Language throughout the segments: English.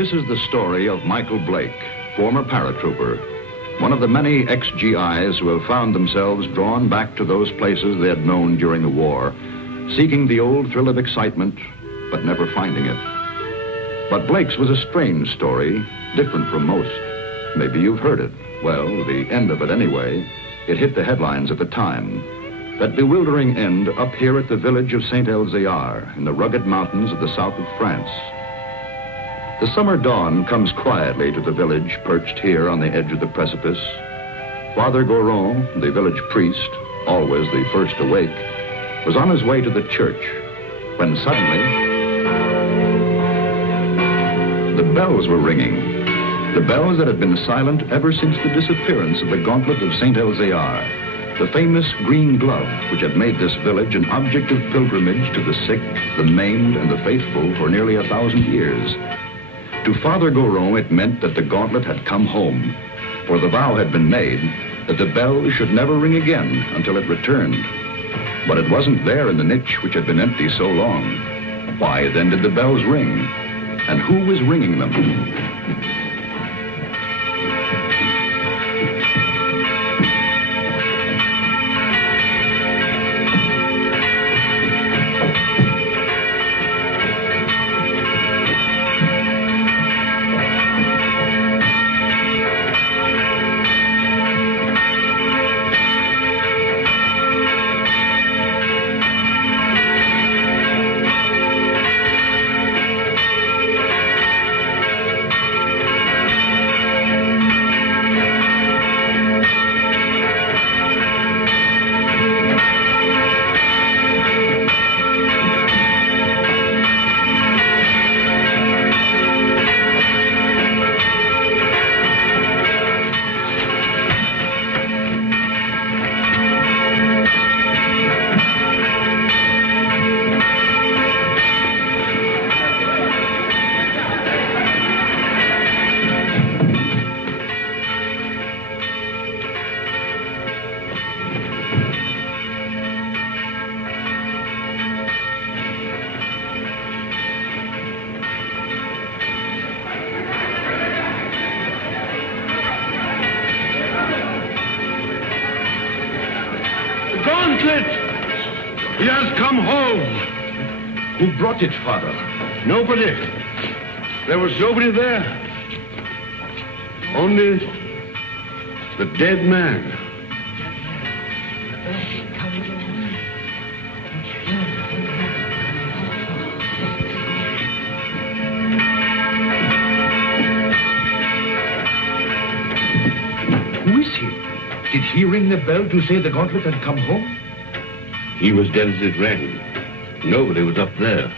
This is the story of Michael Blake, former paratrooper, one of the many ex-GIs who have found themselves drawn back to those places they had known during the war, seeking the old thrill of excitement, but never finding it. But Blake's was a strange story, different from most. Maybe you've heard it. Well, the end of it anyway. It hit the headlines at the time. That bewildering end up here at the village of Saint-Elzéar in the rugged mountains of the south of France. The summer dawn comes quietly to the village perched here on the edge of the precipice. Father Goron, the village priest, always the first awake, was on his way to the church when suddenly the bells were ringing. The bells that had been silent ever since the disappearance of the Gauntlet of Saint-Elzéar, the famous green glove which had made this village an object of pilgrimage to the sick, the maimed, and the faithful for nearly 1,000 years. To Father Goron, it meant that the Gauntlet had come home, for the vow had been made that the bells should never ring again until it returned. But it wasn't there in the niche which had been empty so long. Why then did the bells ring? And who was ringing them? He has come home. Who brought it, Father? Nobody. There was nobody there. Only the dead man. Who is he? Did he ring the bell to say the Gauntlet had come home? He was dead as it rang. Nobody was up there.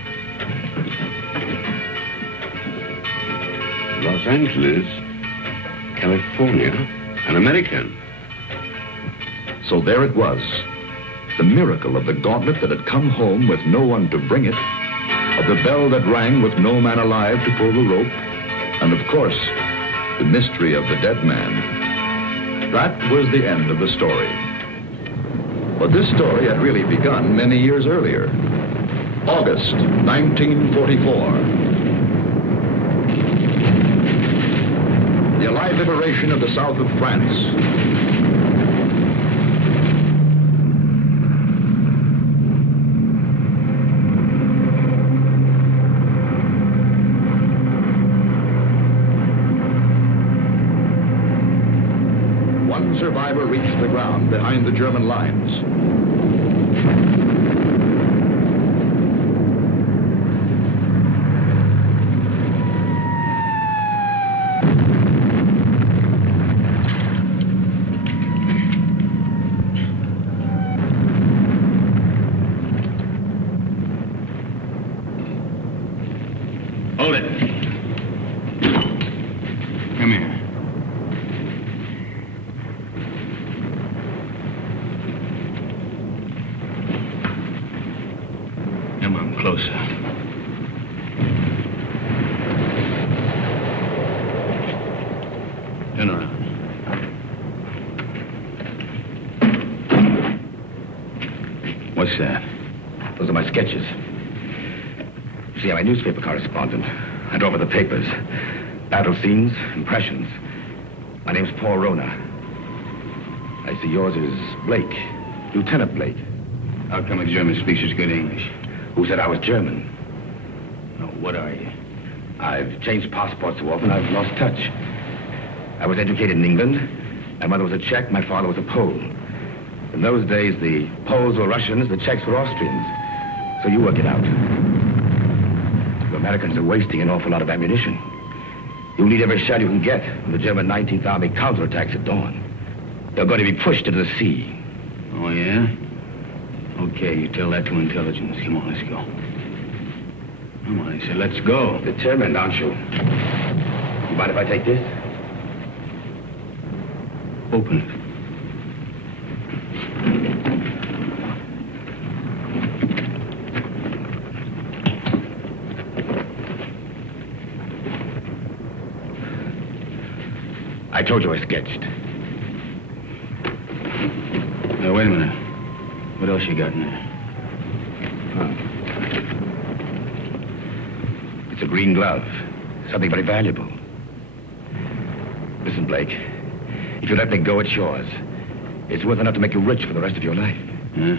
Los Angeles, California, an American. So there it was. The miracle of the Gauntlet that had come home with no one to bring it, of the bell that rang with no man alive to pull the rope, and of course, the mystery of the dead man. That was the end of the story. But this story had really begun many years earlier. August 1944. The Allied liberation of the south of France. One survivor reached the ground behind the German lines. Hold it. Come here. Come on, closer. Turn around. What's that? Those are my sketches. See, I'm a newspaper correspondent. I draw for the papers. Battle scenes, impressions. My name's Paul Rona. I see yours is Blake, Lieutenant Blake. How come a German speaks as good English? Who said I was German? No, what are you? I've changed passports so often I've lost touch. I was educated in England. My mother was a Czech, my father was a Pole. In those days, the Poles were Russians, the Czechs were Austrians. So you work it out. The Americans are wasting an awful lot of ammunition. You'll need every shell you can get when the German 19th Army counterattacks at dawn. They're going to be pushed into the sea. Oh, yeah? Okay, you tell that to intelligence. Come on, let's go. Come on, I said, let's go. Determined, aren't you? You mind if I take this? Open it. I told you I sketched. Now, wait a minute. What else you got in there? It's a green glove. Something very valuable. Listen, Blake. If you let me go, it's yours. It's worth enough to make you rich for the rest of your life. Huh?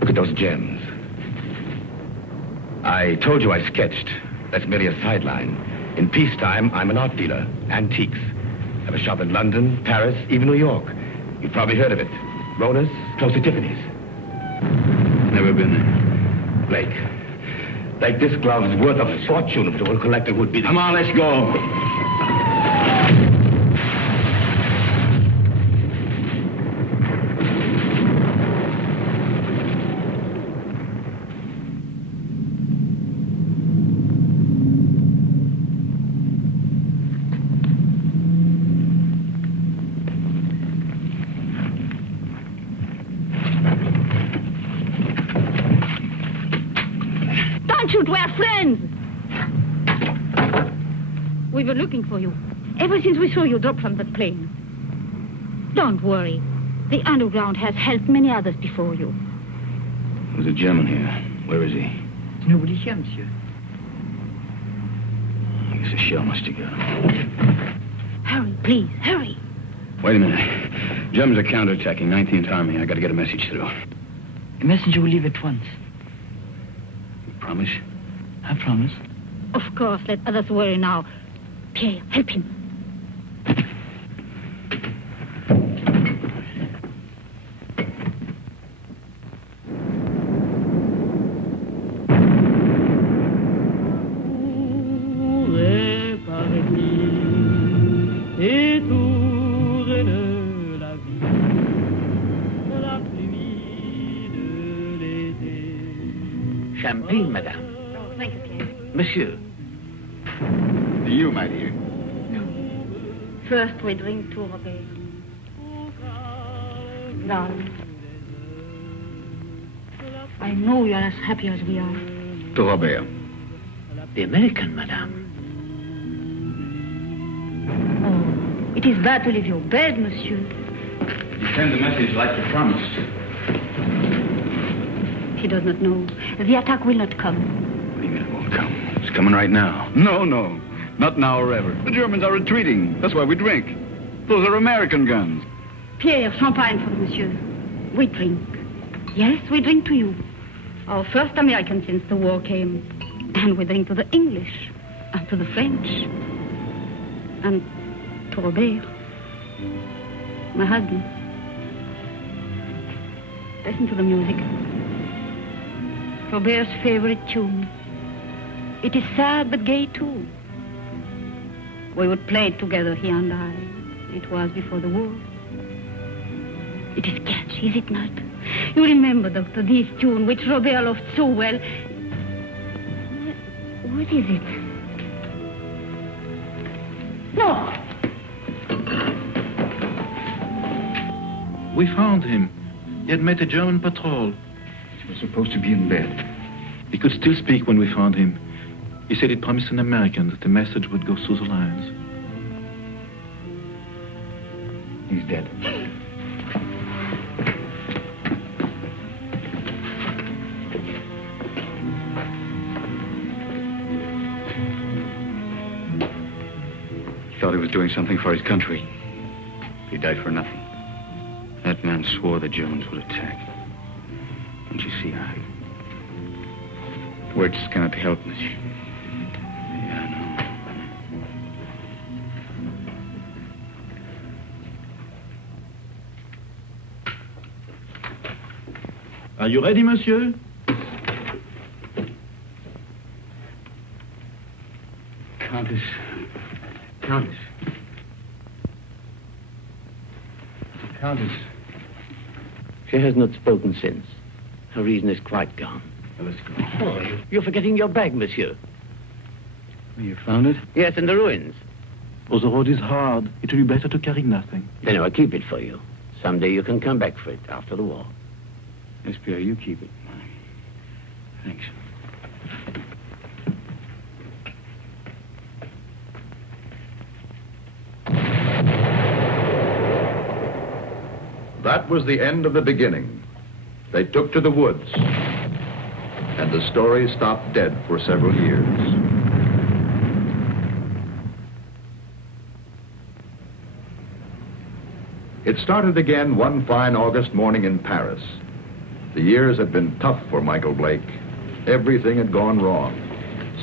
Look at those gems. I told you I sketched. That's merely a sideline. In peacetime, I'm an art dealer. Antiques. I have a shop in London, Paris, even New York. You've probably heard of it. Rona's, close to Tiffany's. Never been there. Blake, this glove is worth a fortune to a collector who'd be... Come on, let's go. We're friends. We were looking for you ever since we saw you drop from the plane. Don't worry. The underground has helped many others before you. There's a German here. Where is he? Nobody here, monsieur. I guess a shell must have got him. Hurry, please, hurry. Wait a minute. Germans are counterattacking 19th Army. I got to get a message through. A messenger will leave at once. You promise? I promise. Of course, let others worry now. Pierre, help him. Champagne, madame. Thank you, Pierre. Monsieur. You, my dear. First, we drink to Robert. Darling, I know you're as happy as we are. To Robert. The American, madame. Oh, it is bad to leave your bed, monsieur. You send the message like you promised. He does not know. The attack will not come. What do you mean it won't come? It's coming right now. No. Not now or ever. The Germans are retreating. That's why we drink. Those are American guns. Pierre, champagne for monsieur. We drink. Yes, we drink to you. Our first American since the war came. And we drink to the English. And to the French. And to Robert. My husband. Listen to the music. Robert's favorite tune. It is sad but gay too. We would play it together, he and I. It was before the war. It is catchy, is it not? You remember, Doctor, this tune which Robert loved so well. What is it? No! We found him. He had met a German patrol. He was supposed to be in bed. He could still speak when we found him. He said he promised an American that the message would go through the lines. He's dead. he was doing something for his country. He died for nothing. That man swore the Germans would attack. Don't you see, words cannot help, monsieur. Yeah, I know. Are you ready, monsieur? Countess. She has not spoken since. Her reason is quite gone. Well, let's go. Oh, you're forgetting your bag, monsieur. You found it? Yes, in the ruins. Oh, the road is hard. It will be better to carry nothing. Then I'll keep it for you. Someday you can come back for it after the war. Yes, Pierre, you keep it. Thanks. That was the end of the beginning. They took to the woods, and the story stopped dead for several years. It started again one fine August morning in Paris. The years had been tough for Michael Blake. Everything had gone wrong.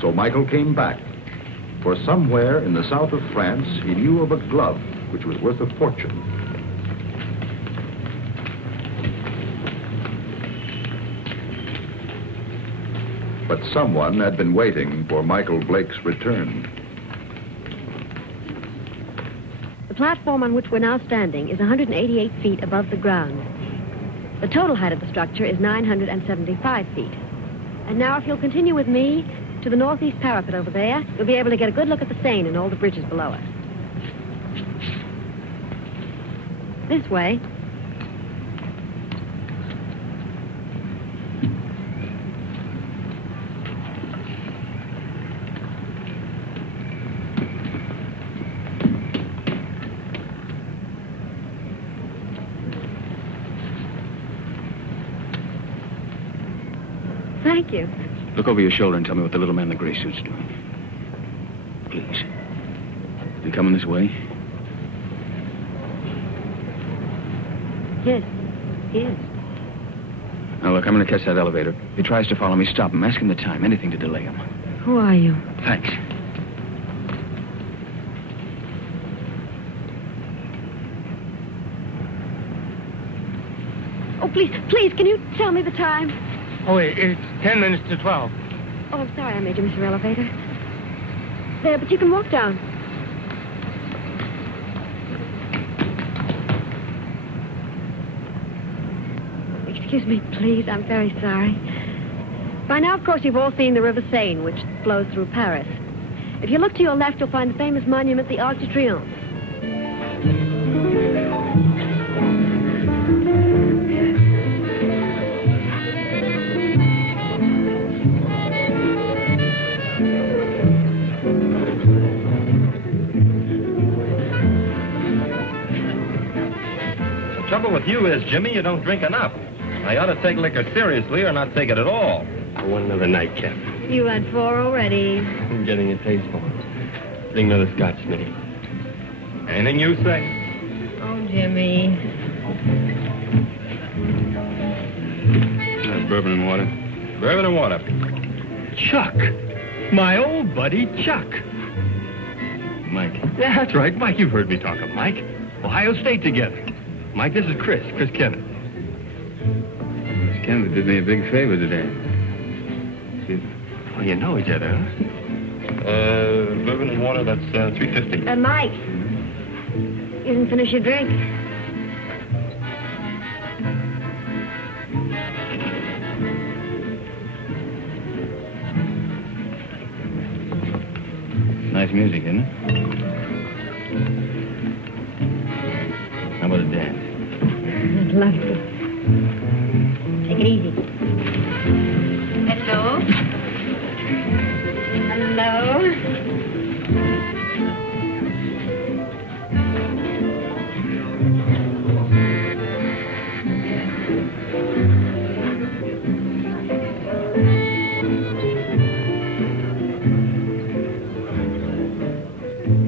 So Michael came back. For somewhere in the south of France, he knew of a glove which was worth a fortune. But someone had been waiting for Michael Blake's return. The platform on which we're now standing is 188 feet above the ground. The total height of the structure is 975 feet. And now if you'll continue with me to the northeast parapet over there, you'll be able to get a good look at the Seine and all the bridges below us. This way. Thank you. Look over your shoulder and tell me what the little man in the gray suit's doing. Please. Is he coming this way? Yes, he is. Now, look, I'm going to catch that elevator. If he tries to follow me, stop him. Ask him the time. Anything to delay him. Who are you? Thanks. Oh, please, can you tell me the time? Oh, it's 10 minutes to 12. Oh, I'm sorry I made you miss your elevator. There, but you can walk down. Excuse me, please. I'm very sorry. By now, of course, you've all seen the River Seine, which flows through Paris. If you look to your left, you'll find the famous monument, the Arc de Triomphe. The trouble with you is, Jimmy, you don't drink enough. I ought to take liquor seriously or not take it at all. I want another nightcap. You had 4 already. I'm getting a taste for it. Bring another scotch, Smitty. Anything you say? Oh, Jimmy. Bourbon and water. Bourbon and water. Chuck. My old buddy, Chuck. Mike. Yeah, that's right. Mike, you've heard me talk of Mike. Ohio State together. Mike, this is Chris Kenneth. Miss Kennedy did me a big favor today. Oh, you know each other, huh? Bourbon and water, that's $3.50. Mike. You didn't finish your drink. Nice music, isn't it? How about a dance? I'd love to. Take it easy. Hello? Hello?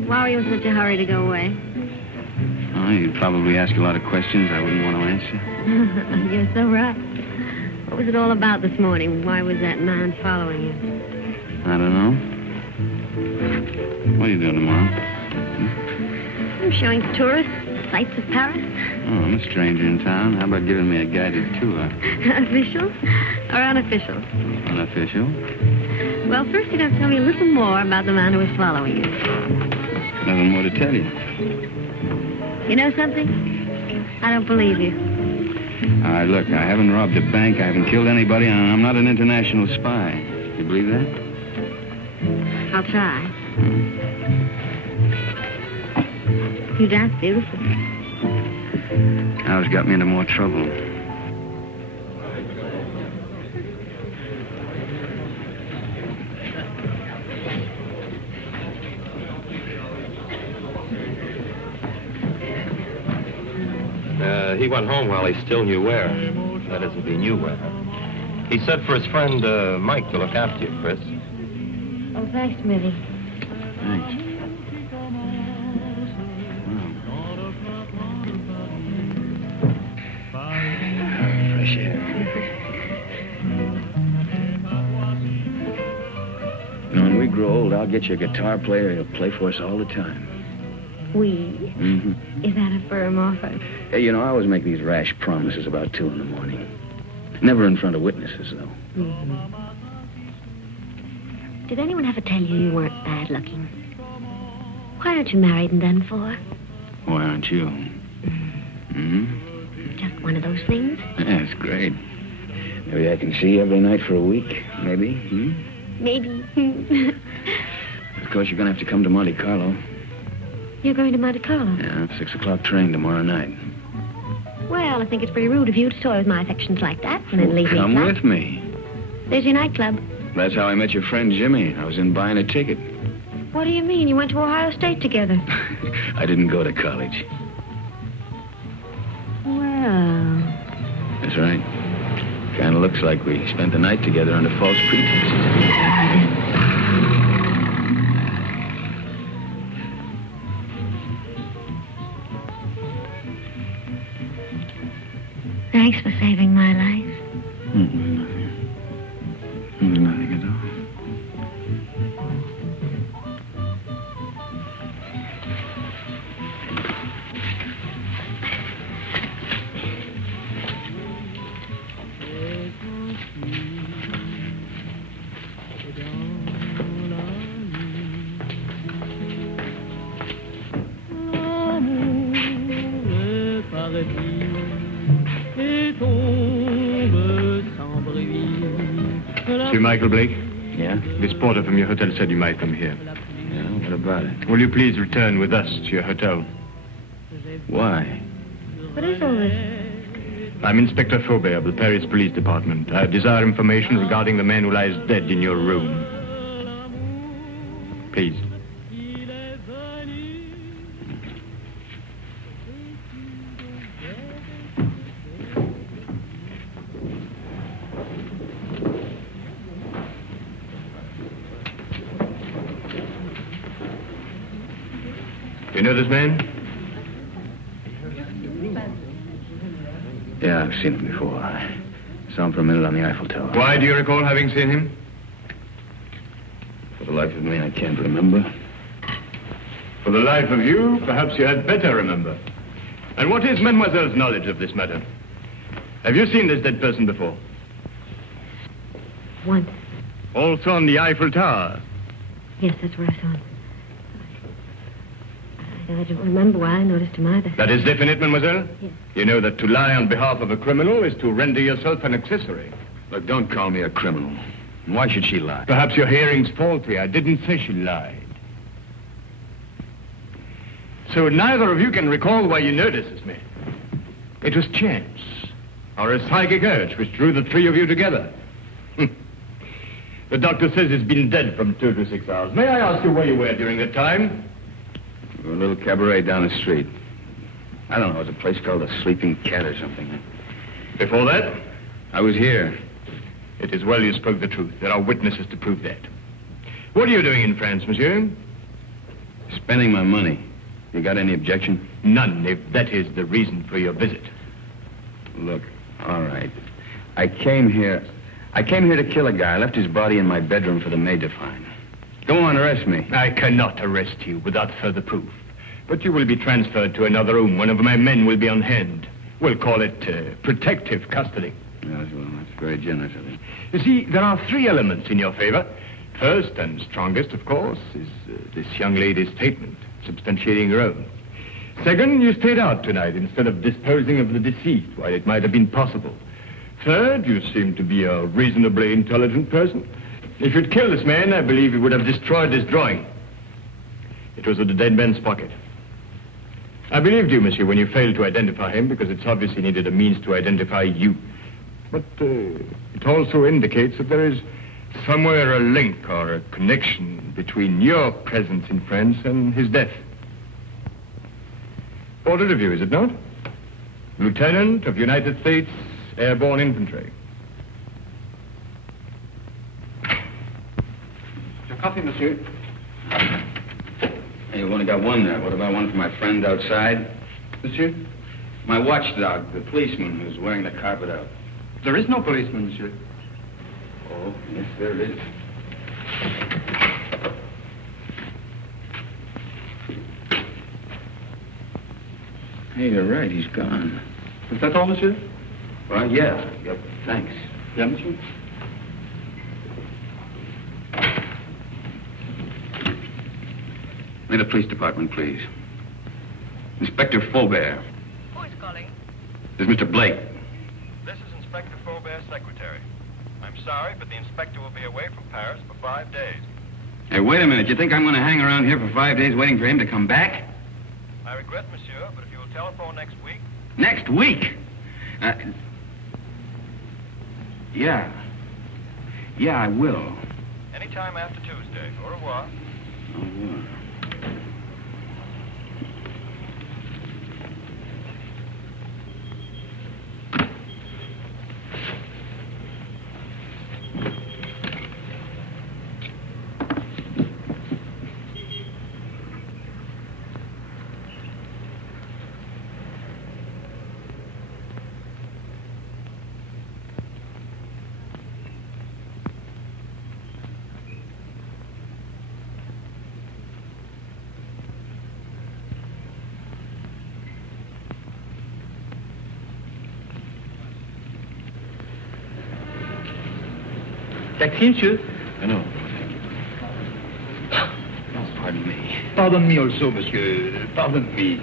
Why were you in such such a hurry to go away? Oh, you'd probably ask a lot of questions I wouldn't want to answer. You're so right. What was it all about this morning? Why was that man following you? I don't know. What are you doing tomorrow? I'm showing tourists sights of Paris. Oh, I'm a stranger in town. How about giving me a guided tour? Official or unofficial? Unofficial. Well, first you're going to tell me a little more about the man who was following you. Nothing more to tell you. You know something? I don't believe you. All right, look, I haven't robbed a bank, I haven't killed anybody, and I'm not an international spy. You believe that? I'll try. You dance beautifully. Now it's got me into more trouble. He went home while he still knew where. That is, if he knew where. He said for his friend, Mike, to look after you, Chris. Oh, thanks, Mitty. Thanks. Fresh air. When we grow old, I'll get you a guitar player who'll play for us all the time. We? Mm-hmm. Is that a firm offer? Hey, you know, I always make these rash promises about 2 in the morning. Never in front of witnesses, though. Mm-hmm. Did anyone ever tell you you weren't bad looking? Why aren't you married and done for? Why aren't you? Mm-hmm. Just one of those things? Yeah, it's great. Maybe I can see you every night for a week, maybe. Maybe. Of course, you're going to have to come to Monte Carlo. You're going to Monte Carlo? Yeah, 6 o'clock train tomorrow night. Well, I think it's pretty rude of you to toy with my affections like that and then leave me Come flat. with me. There's your nightclub. That's how I met your friend Jimmy. I was in buying a ticket. What do you mean? You went to Ohio State together. I didn't go to college. Well... That's right. Kind of looks like we spent the night together under false pretenses. Thanks for saving my life. Nothing. Nothing at all. Monsieur Michael Blake? Yeah? This porter from your hotel said you might come here. Yeah, what about it? Will you please return with us to your hotel? Why? What is all this? I'm Inspector Faubert of the Paris Police Department. I desire information regarding the man who lies dead in your room. Please. You know this man? Yeah, I've seen him before. I saw him for a minute on the Eiffel Tower. Why do you recall having seen him? For the life of me, I can't remember. For the life of you, perhaps you had better remember. And what is Mademoiselle's knowledge of this matter? Have you seen this dead person before? Once. Also on the Eiffel Tower? Yes, that's where I saw him. I don't remember why I noticed him either. That is definite, mademoiselle? Yes. You know that to lie on behalf of a criminal is to render yourself an accessory. Look, don't call me a criminal. Why should she lie? Perhaps your hearing's faulty. I didn't say she lied. So neither of you can recall why you noticed me. It was chance, or a psychic urge which drew the 3 of you together. The doctor says he's been dead from 2 to 6 hours. May I ask you where you were during that time? A little cabaret down the street. I don't know, it was a place called the Sleeping Cat or something. Before that? I was here. It is well you spoke the truth. There are witnesses to prove that. What are you doing in France, monsieur? Spending my money. You got any objection? None, if that is the reason for your visit. Look, all right. I came here to kill a guy. I left his body in my bedroom for the maid to find. Go on, arrest me. I cannot arrest you without further proof. But you will be transferred to another room. One of my men will be on hand. We'll call it protective custody. Yes, well, that's very generous of you. You see, there are 3 elements in your favor. First and strongest, of course, is this young lady's statement, substantiating her own. Second, you stayed out tonight instead of disposing of the deceased while it might have been possible. Third, you seem to be a reasonably intelligent person. If you'd killed this man, I believe you would have destroyed this drawing. It was in the dead man's pocket. I believed you, monsieur, when you failed to identify him, because it's obvious he needed a means to identify you. But it also indicates that there is somewhere a link or a connection between your presence in France and his death. Ordered of you, is it not? Lieutenant of United States Airborne Infantry. Your coffee, monsieur. Hey, you've only got one there. What about one for my friend outside? Monsieur? My watchdog, the policeman who's wearing the carpet out. There is no policeman, monsieur. Oh, yes, there is. Hey, you're right. He's gone. Is that all, monsieur? Well, yeah. Yep. Thanks. Yeah, monsieur. May the police department, please. Inspector Faubert. Who is calling? This is Mr. Blake. This is Inspector Faubert's secretary. I'm sorry, but the inspector will be away from Paris for 5 days. Hey, wait a minute. You think I'm going to hang around here for 5 days waiting for him to come back? I regret, monsieur, but if you will telephone next week... Next week? Yeah. Yeah, I will. Anytime after Tuesday. Au revoir. Au revoir. Taxi, monsieur? No. Oh, pardon me. Pardon me also, monsieur. Pardon me.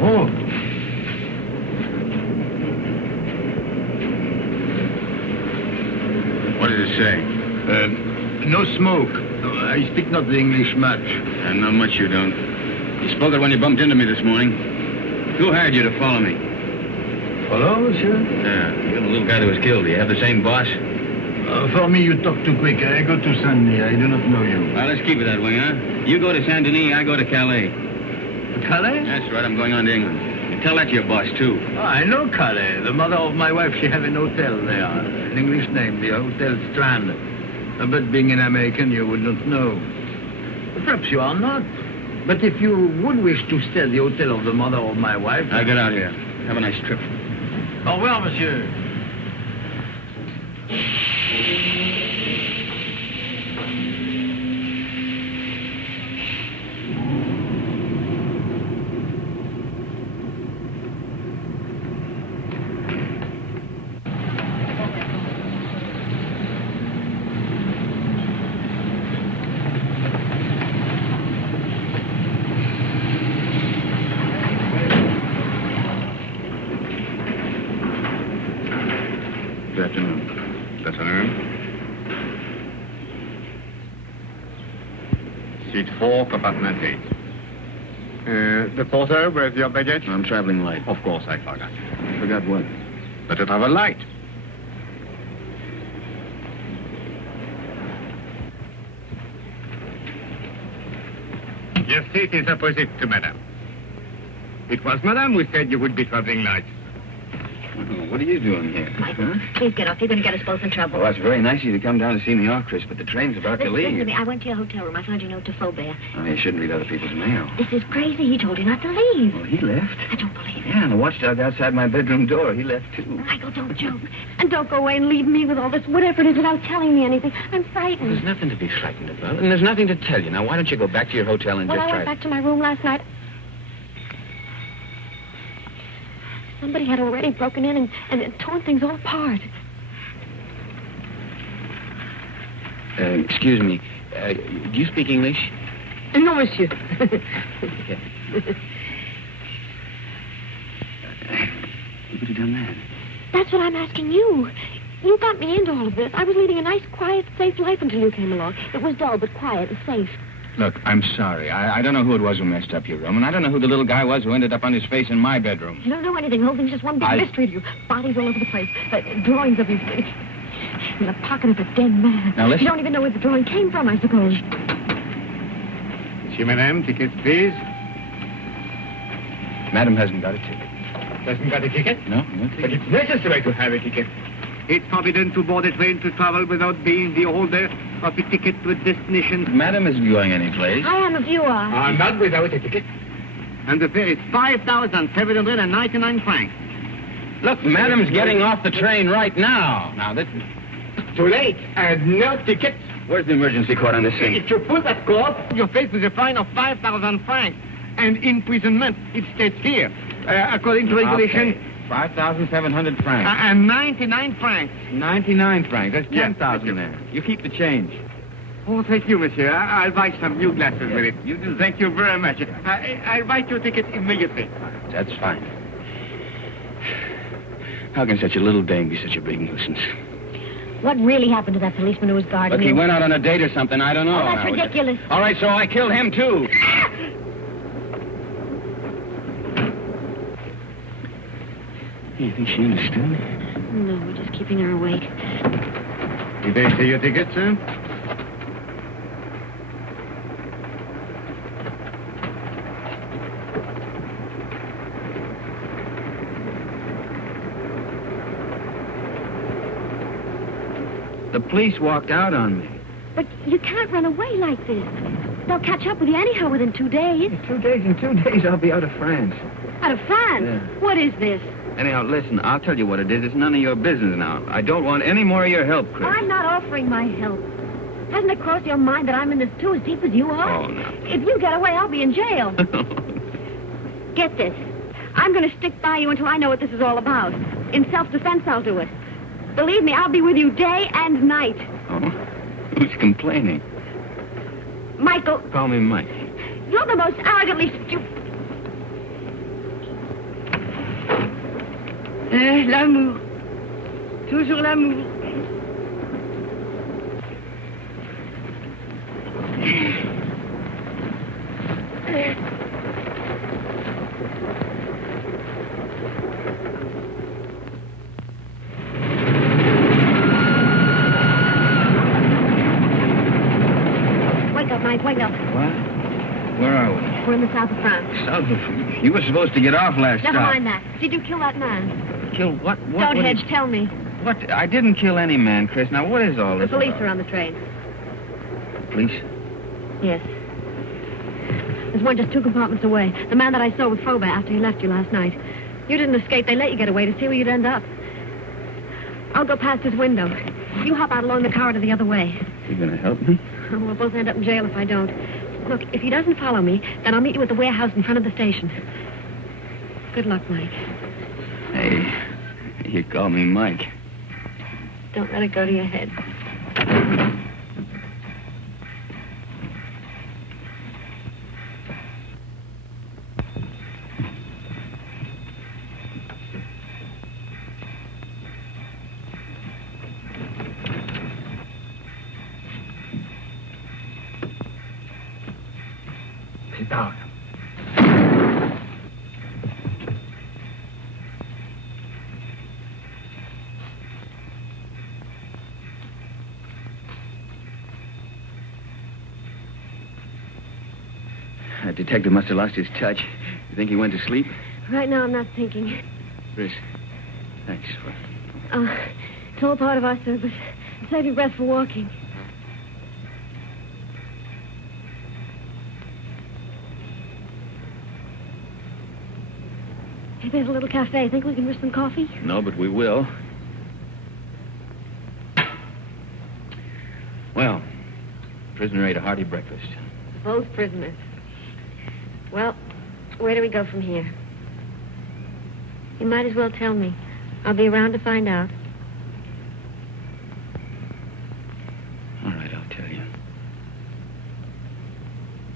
Oh. What did it say? No smoke. I speak not the English much. And not much you don't. You spoke it when you bumped into me this morning. Who hired you to follow me? Follow, monsieur? Yeah, you're the little guy that was killed. Do you have the same boss? For me, you talk too quick. I go to Saint-Denis. I do not know you. Well, let's keep it that way, huh? You go to Saint-Denis, I go to Calais. Calais? That's right, I'm going on to England. And tell that to your boss, too. Oh, I know Calais. The mother of my wife, she have an hotel there. An English name, the Hotel Strand. But being an American, you would not know. Perhaps you are not. But if you would wish to stay at the hotel of the mother of my wife... I'll get out here. Have a nice trip. Au revoir, monsieur. Good afternoon. Good afternoon. Seat 4, compartment 8. The porter, where's your baggage? I'm traveling light. Of course, I forgot. Forgot what? But to travel light. Your seat is opposite to Madame. It was Madame who said you would be traveling light. What are you doing here? Michael, please get off. You're going to get us both in trouble. Well, that's very nice of you to come down to see me off, Chris, but the train's about to Listen leave. to me. I went to your hotel room. I found your note to Faubert. Oh, you shouldn't read other people's mail. This is crazy. He told you not to leave. Well, he left. I don't believe it. Yeah, and the watchdog outside my bedroom door, he left, too. Michael, don't joke. And don't go away and leave me with all this, whatever it is, without telling me anything. I'm frightened. There's nothing to be frightened about, and there's nothing to tell you. Now, why don't you go back to your hotel and When just I try... went back to my room last night, somebody had already broken in and torn things all apart. Excuse me. Do you speak English? No, monsieur. Who could have done that? That's what I'm asking you. You got me into all of this. I was leading a nice, quiet, safe life until you came along. It was dull, but quiet and safe. Look, I'm sorry. I don't know who it was who messed up your room, and I don't know who the little guy was who ended up on his face in my bedroom. You don't know anything. The whole thing's just one big mystery to you. Bodies all over the place. Drawings of his... in the pocket of a dead man. Now, listen. You don't even know where the drawing came from, I suppose. Monsieur, madame, tickets, please. Madam hasn't got a ticket. Doesn't got a ticket? No ticket. But it's necessary to have a ticket. It's forbidden to board a train to travel without being the holder of a ticket to a destination. Madam isn't going anyplace. I am if you are. Not without a ticket. And the fare is 5,799 francs. Look, Madam's getting off the train right now. Now, this... Too late. And no ticket. Where's the emergency court on this thing? If you put that court, you're faced with a fine of 5,000 francs. And imprisonment. It states here, according to regulation... Okay. 5,700 francs. And 99 francs. 99 francs. That's 10,000 there. You keep the change. Oh, thank you, monsieur. I'll buy some new glasses with it. You do. Thank you very much. I'll write your ticket immediately. That's fine. How can such a little dame be such a big nuisance? What really happened to that policeman who was guarding Look, he you? went out on a date or something. I don't know. Oh, that's ridiculous. All right, so I killed him, too. You think she understood? No, we're just keeping her awake. Did they see your ticket, sir? The police walked out on me. But you can't run away like this. They'll catch up with you anyhow within 2 days. In 2 days, I'll be out of France. Out of France? Yeah. What is this? Anyhow, listen, I'll tell you what it is. It's none of your business now. I don't want any more of your help, Chris. I'm not offering my help. Hasn't it crossed your mind that I'm in this too as deep as you are? Oh, no. If you get away, I'll be in jail. Get this. I'm going to stick by you until I know what this is all about. In self-defense, I'll do it. Believe me, I'll be with you day and night. Oh? Who's complaining? Michael. Call me Mike. You're the most arrogantly stupid... L'amour. Toujours l'amour. Wake up, Mike, wake up. What? Where are we? We're in the south of France. South of... You were supposed to get off last Never stop. mind that. Did you kill that man? Kill what? Don't hedge, tell me. What? I didn't kill any man, Chris. Now, what is all The this police about? are on the train. Police? Yes. There's one just 2 compartments away. The man that I saw with Faubourg after he left you last night. You didn't escape. They let you get away to see where you'd end up. I'll go past his window. You hop out along the corridor the other way. You gonna help me? We'll both end up in jail if I don't. Look, if he doesn't follow me, then I'll meet you at the warehouse in front of the station. Good luck, Mike. Hey, you call me Mike. Don't let it go to your head. Sit down. That detective must have lost his touch. You think he went to sleep? Right now, I'm not thinking. Chris, thanks for... It's all part of our service. Save your breath for walking. Hey, there's a little cafe. Think we can wish some coffee? No, but we will. Well, prisoner ate a hearty breakfast. Both prisoners. Well, where do we go from here? You might as well tell me. I'll be around to find out. All right, I'll tell you.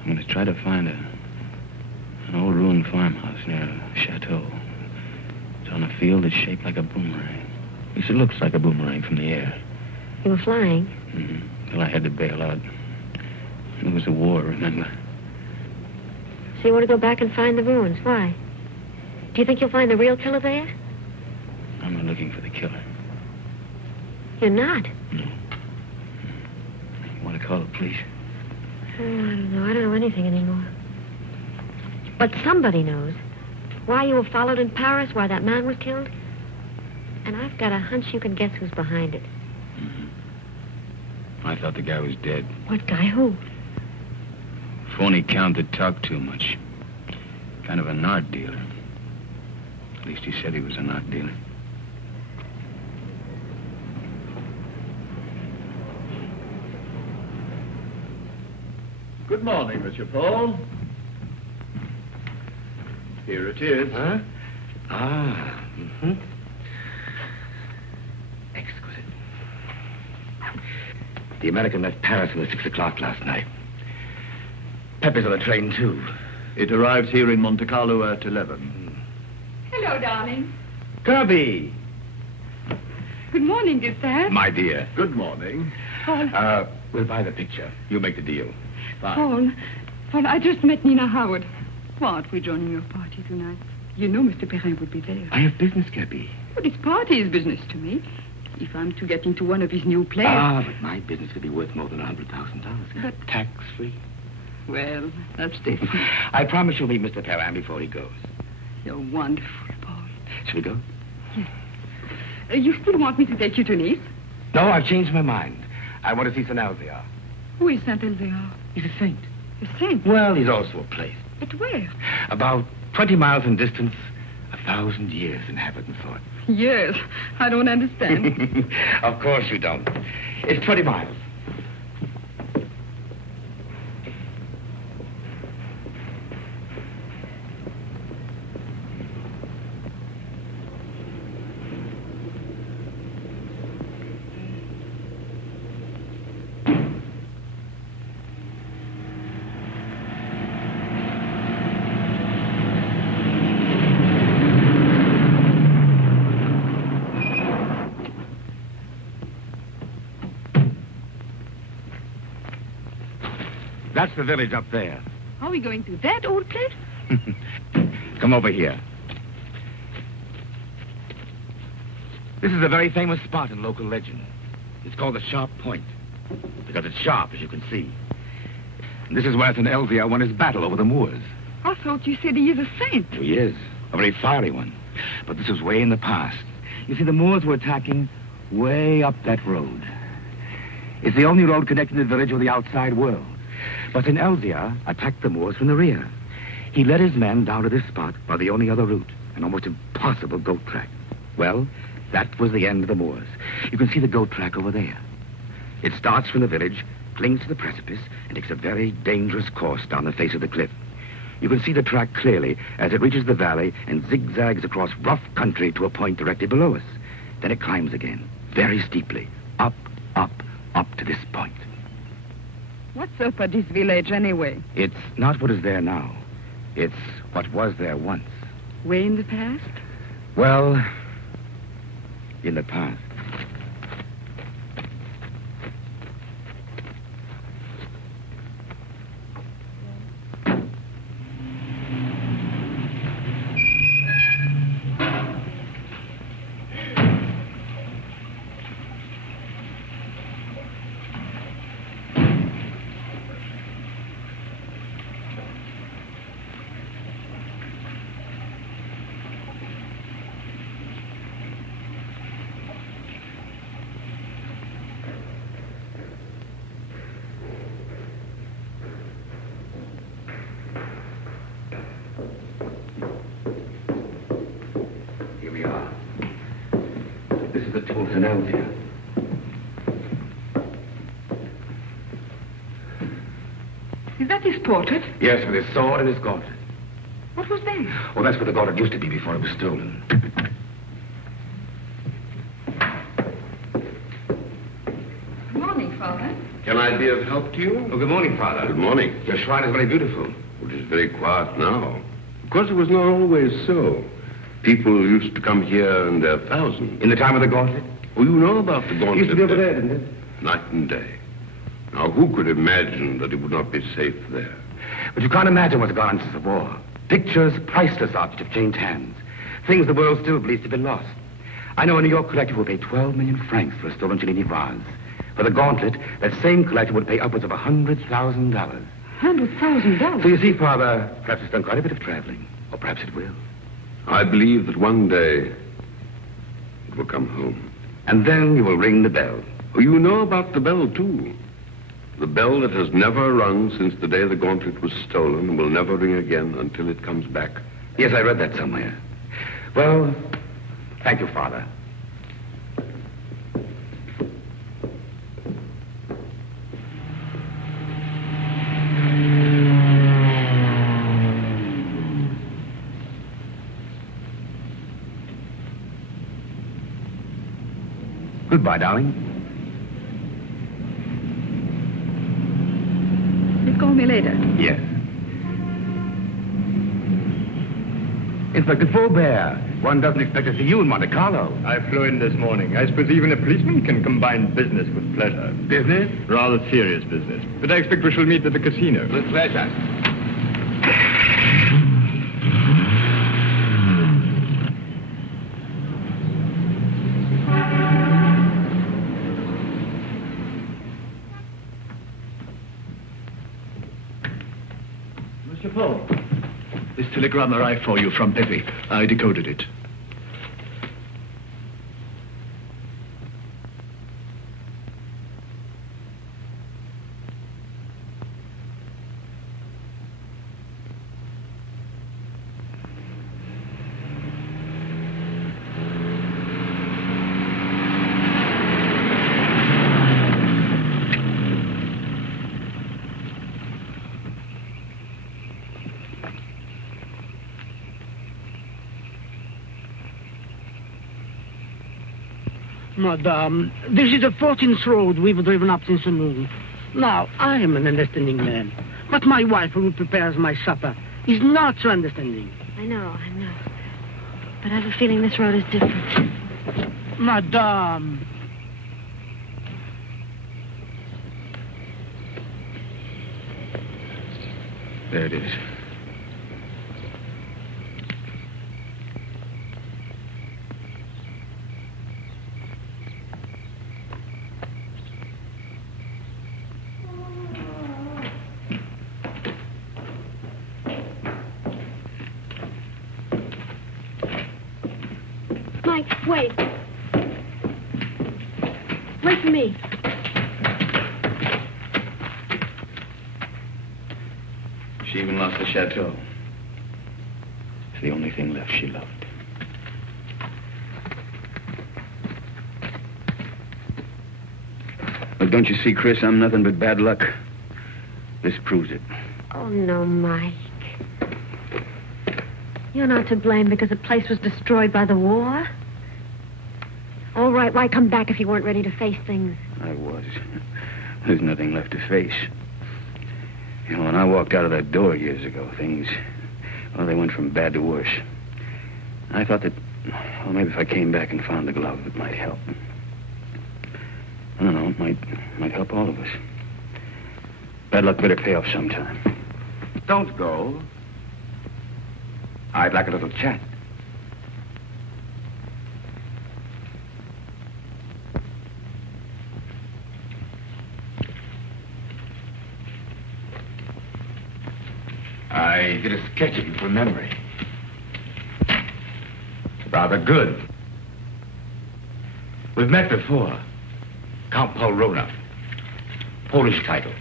I'm going to try to find an old ruined farmhouse near a chateau. It's on a field that's shaped like a boomerang. At least it looks like a boomerang from the air. You were flying? Mm-hmm. Till I had to bail out. It was a war, remember? So you want to go back and find the ruins? Why? Do you think you'll find the real killer there? I'm not looking for the killer. You're not? No. You want to call the police? Oh, I don't know. I don't know anything anymore. But somebody knows. Why you were followed in Paris, why that man was killed. And I've got a hunch you can guess who's behind it. I thought the guy was dead. What guy? Who? Phony count that talked too much. Kind of an art dealer. At least he said he was an art dealer. Good morning, Monsieur Paul. Here it is. Huh? Ah, mm-hmm. Exquisite. The American left Paris at 6 o'clock last night. Pepe's on the train, too. It arrives here in Monte Carlo at 11. Hello, darling. Kirby! Good morning, Gustave. My dear. Good morning. Paul. We'll buy the picture. You make the deal. Fine. Paul, I just met Nina Howard. Why aren't we joining your party tonight? You know Mr. Perrin would be there. I have business, Kirby. But his party is business to me. If I'm to get into one of his new plays... Ah, but my business could be worth more than $100,000. But... Tax-free. Well, that's different. I promise you'll meet Mr. Perrin before he goes. You're wonderful, Paul. Shall we go? Yes. You still want me to take you to Nice? No, I've changed my mind. I want to see Saint Alvear. Who is Saint Alvear? He's a saint. A saint? Well, he's also a place. But where? About 20 miles in distance, 1,000 years in habit and thought. Yes, I don't understand. Of course you don't. It's 20 miles. That's the village up there. Are we going to that old place? Come over here. This is a very famous spot in local legend. It's called the Sharp Point, because it's sharp, as you can see. And this is where St. Elzea won his battle over the Moors. I thought you said he is a saint. He is, a very fiery one. But this was way in the past. You see, the Moors were attacking way up that road. It's the only road connecting the village with the outside world. But St. Elzea attacked the Moors from the rear. He led his men down to this spot by the only other route, an almost impossible goat track. Well, that was the end of the Moors. You can see the goat track over there. It starts from the village, clings to the precipice, and takes a very dangerous course down the face of the cliff. You can see the track clearly as it reaches the valley and zigzags across rough country to a point directly below us. Then it climbs again, very steeply, up, up, up to this point. What's up at this village, anyway? It's not what is there now. It's what was there once. Way in the past? Well, in the past. Is that his portrait? Yes, with his sword and his gauntlet. What was that? Oh, that's where the gauntlet used to be before it was stolen. Good morning, Father. Can I be of help to you? Oh, good morning, Father. Good morning. Your shrine is very beautiful. It is very quiet now. Of course, it was not always so. People used to come here in their thousands. In the time of the gauntlet? Oh, you know about the gauntlet. It used to be over there, didn't it? Night and day. Now, who could imagine that it would not be safe there? But you can't imagine what's gone since the war. Pictures, priceless objects have changed hands. Things the world still believes to be lost. I know a New York collector will pay 12 million francs for a stolen Cellini vase. For the gauntlet, that same collector would pay upwards of $100,000. $100,000? So you see, Father, perhaps it's done quite a bit of traveling. Or perhaps it will. I believe that one day it will come home. And then you will ring the bell. Oh, you know about the bell, too. The bell that has never rung since the day the gauntlet was stolen and will never ring again until it comes back. Yes, I read that somewhere. Well, thank you, Father. Goodbye, darling. You'll call me later. Yes. Inspector Faubert, one doesn't expect to see you in Monte Carlo. I flew in this morning. I suppose even a policeman can combine business with pleasure. Business? Rather serious business. But I expect we shall meet at the casino. With pleasure. Mr. Paul, this telegram arrived for you from Pepe. I decoded it. Madame, this is the 14th road we've driven up since noon. Now, I am an understanding man, but my wife, who prepares my supper, is not so understanding. I know. But I have a feeling this road is different. Madame. There it is. Mike, wait. Wait for me. She even lost the chateau. It's the only thing left she loved. Look, don't you see, Chris, I'm nothing but bad luck. This proves it. Oh, no, Mike. You're not to blame because the place was destroyed by the war. All right, why come back if you weren't ready to face things? I was. There's nothing left to face. You know, when I walked out of that door years ago, things, well, they went from bad to worse. I thought that, well, maybe if I came back and found the glove, it might help. I don't know, it might help all of us. Bad luck better pay off sometime. Don't go. I'd like a little chat. I did a sketch of you from memory. Rather good. We've met before. Count Paul Rona. Polish title.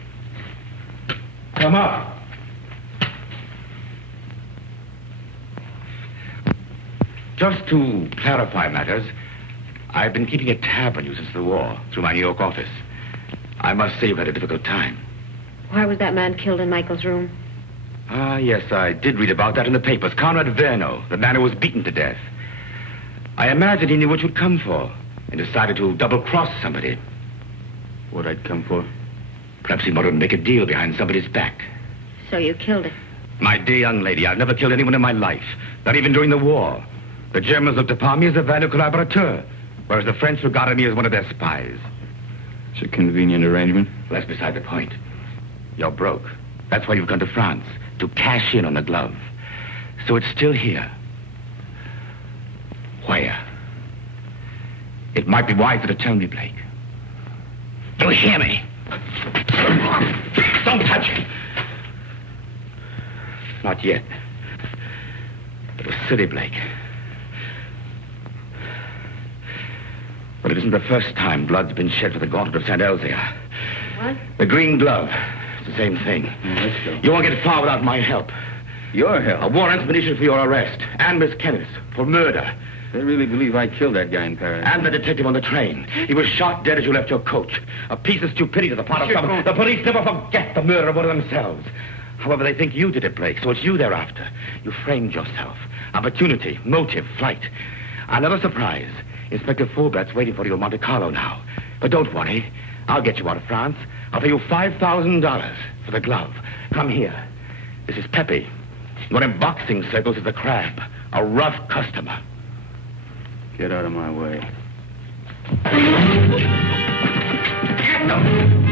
Come up. Just to clarify matters, I've been keeping a tab on you since the war, through my New York office. I must say you've had a difficult time. Why was that man killed in Michael's room? Ah, yes, I did read about that in the papers. Conrad Verno, the man who was beaten to death. I imagined he knew what you'd come for and decided to double-cross somebody. What I'd come for? Perhaps he wanted to make a deal behind somebody's back. So you killed him? My dear young lady, I've never killed anyone in my life, not even during the war. The Germans looked upon me as a Nazi-collaborator, whereas the French regarded me as one of their spies. It's a convenient arrangement. Well, that's beside the point. You're broke. That's why you've gone to France, to cash in on the glove. So it's still here. Where? It might be wiser to tell me, Blake. Do you hear me? Don't touch it. Not yet. It was silly, Blake. But it isn't the first time blood's been shed for the Gauntlet of St. Elzea. What? The green glove. It's the same thing. Let's go. You won't get far without my help. Your help? A warrant's been issued for your arrest. And Miss Kenneth for murder. They really believe I killed that guy in Paris. And the detective on the train. He was shot dead as you left your coach. A piece of stupidity on the part of some. The police never forget the murder of one of themselves. However, they think you did it, Blake, so it's you they're after. You framed yourself. Opportunity, motive, flight. Another surprise. Inspector Faubert's waiting for you in Monte Carlo now. But don't worry. I'll get you out of France. I'll pay you $5,000 for the glove. Come here. This is Pepe. What in boxing circles is the Crab. A rough customer. Get out of my way. Get them!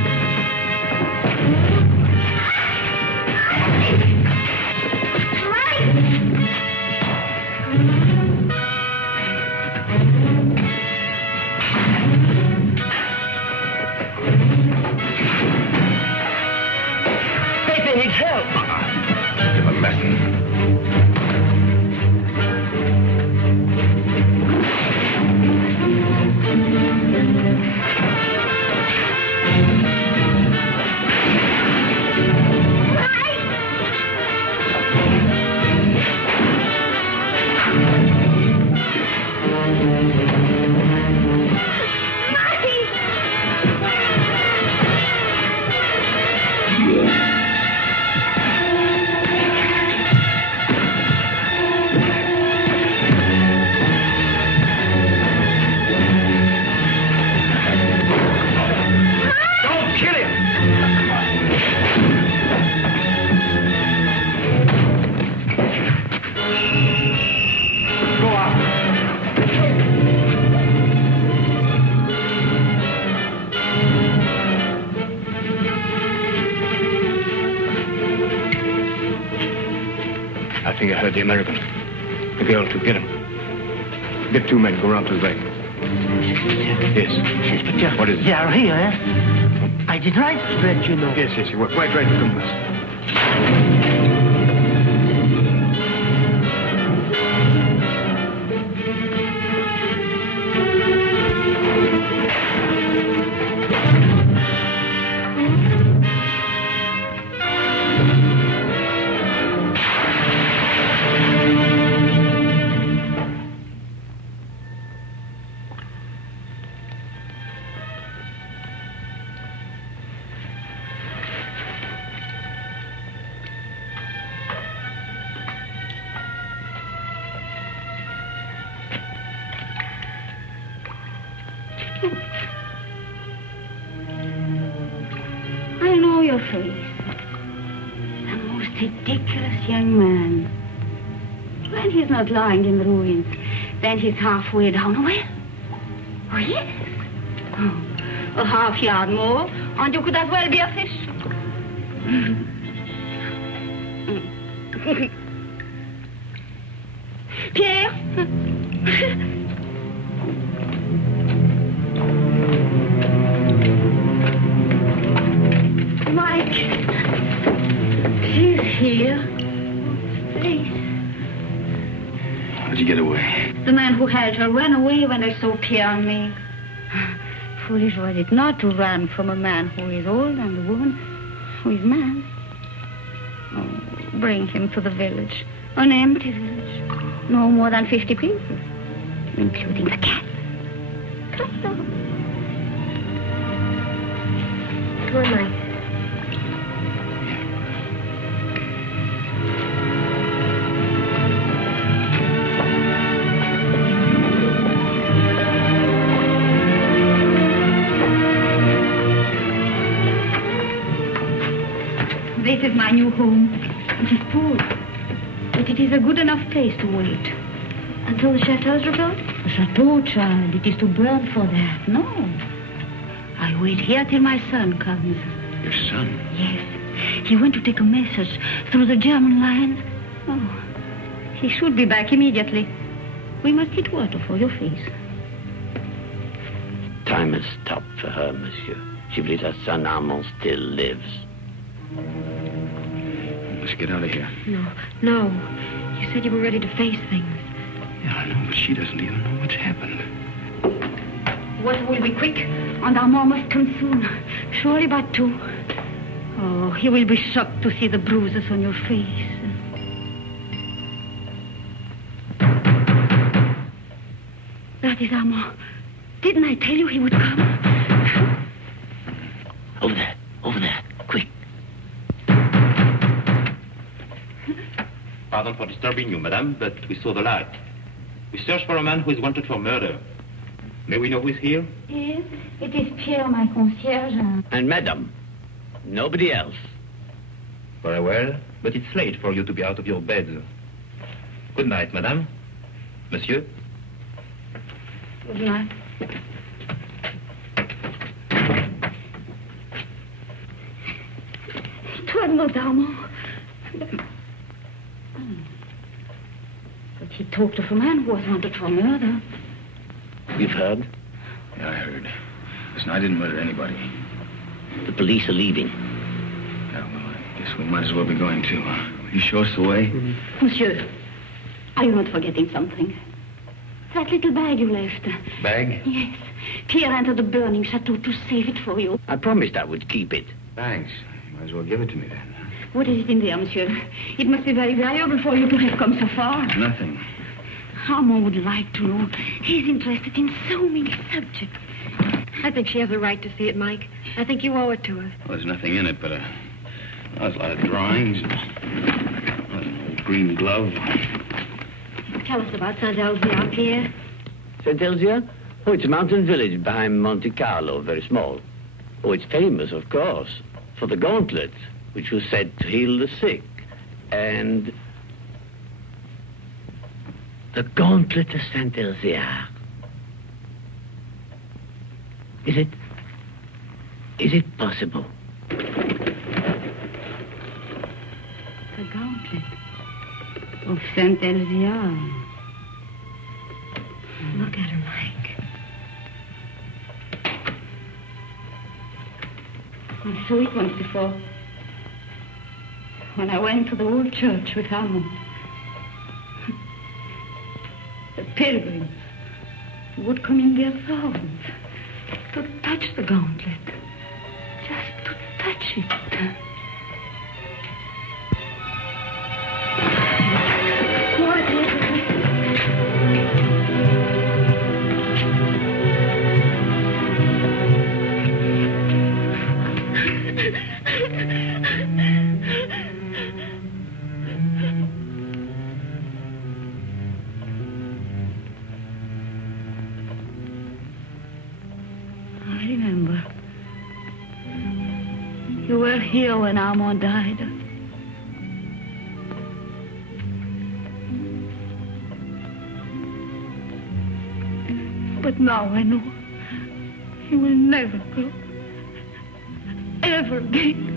Pepe needs help. Give a lesson. think I heard the American. The girl too. Get him. Get 2 men. Go around to the back. Yes. Inspector. What is it? They are here, eh? I did right to let you know. Yes, you were quite right to come with us. I know your face. The most ridiculous young man. When he's not lying in the ruins, then he's halfway down a well. Oh, yes. Oh, a half yard more, and you could as well be a fish. Pierre? Mike, she's here. Please. How'd you get away? The man who held her ran away when I saw Pierre and me. Foolish was it not to run from a man who is old and a woman who is mad. Oh, bring him to the village. An empty village. No more than 50 people, including the cat. Come on. Come on, Mike. This is my new home. It is poor, but it is a good enough place to wait. Until the chateau's rebuilt? The chateau, child, it is to burn for that. No. I wait here till my son comes. Your son? Yes. He went to take a message through the German lines. Oh, he should be back immediately. We must get water for your face. Time has stopped for her, monsieur. She believes her son Armand still lives. Let's get out of here. No. You said you were ready to face things. Yeah, I know, but she doesn't even know what's happened. Water will be quick, and Armand must come soon. Surely by 2. Oh, he will be shocked to see the bruises on your face. That is Armand. Didn't I tell you he would come? Over there, quick. Pardon for disturbing you, madame, but we saw the light. We search for a man who is wanted for murder. May we know who is here? Yes, it is Pierre, my concierge. And madame, nobody else. Very well, but it's late for you to be out of your bed. Good night, madame. Monsieur? Good night. It was not Armand. But he talked of a man who was wanted for murder. You've heard? Yeah, I heard. Listen, I didn't murder anybody. The police are leaving. Yeah, well, I guess we might as well be going too. Will you show us the way? Monsieur, are you not forgetting something? That little bag you left. Bag? Yes. Pierre entered the burning chateau to save it for you. I promised I would keep it. Thanks. You might as well give it to me then. What is it in there, monsieur? It must be very valuable for you to have come so far. Nothing. Armand would like to know. He's interested in so many subjects. I think she has a right to see it, Mike. I think you owe it to her. Well, there's nothing in it, but there's a lot of drawings. An old green glove. Tell us about Saint-Elzéar, Pierre. Saint-Elzéar? Oh, it's a mountain village behind Monte Carlo, very small. Oh, it's famous, of course, for the Gauntlet, which was said to heal the sick. And the Gauntlet of Saint-Elzéar. Is it possible? The Gauntlet. Oh, Saint Elzia. Look at her, Mike. I saw it once before. When I went to the old church with Armand. The pilgrims would come in their thousands to touch the gauntlet. Just to touch it. You were here when Armand died. But now I know he will never go. Ever again.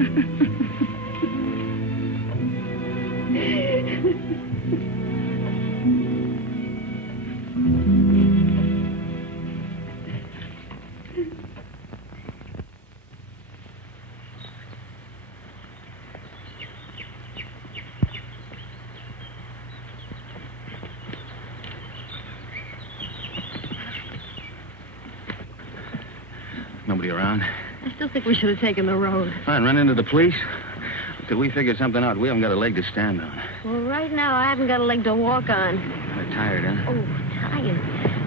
Nobody around? I still think we should have taken the road. And run into the police? Till we figure something out, we haven't got a leg to stand on. Well, right now, I haven't got a leg to walk on. You're tired, huh? Oh, tired.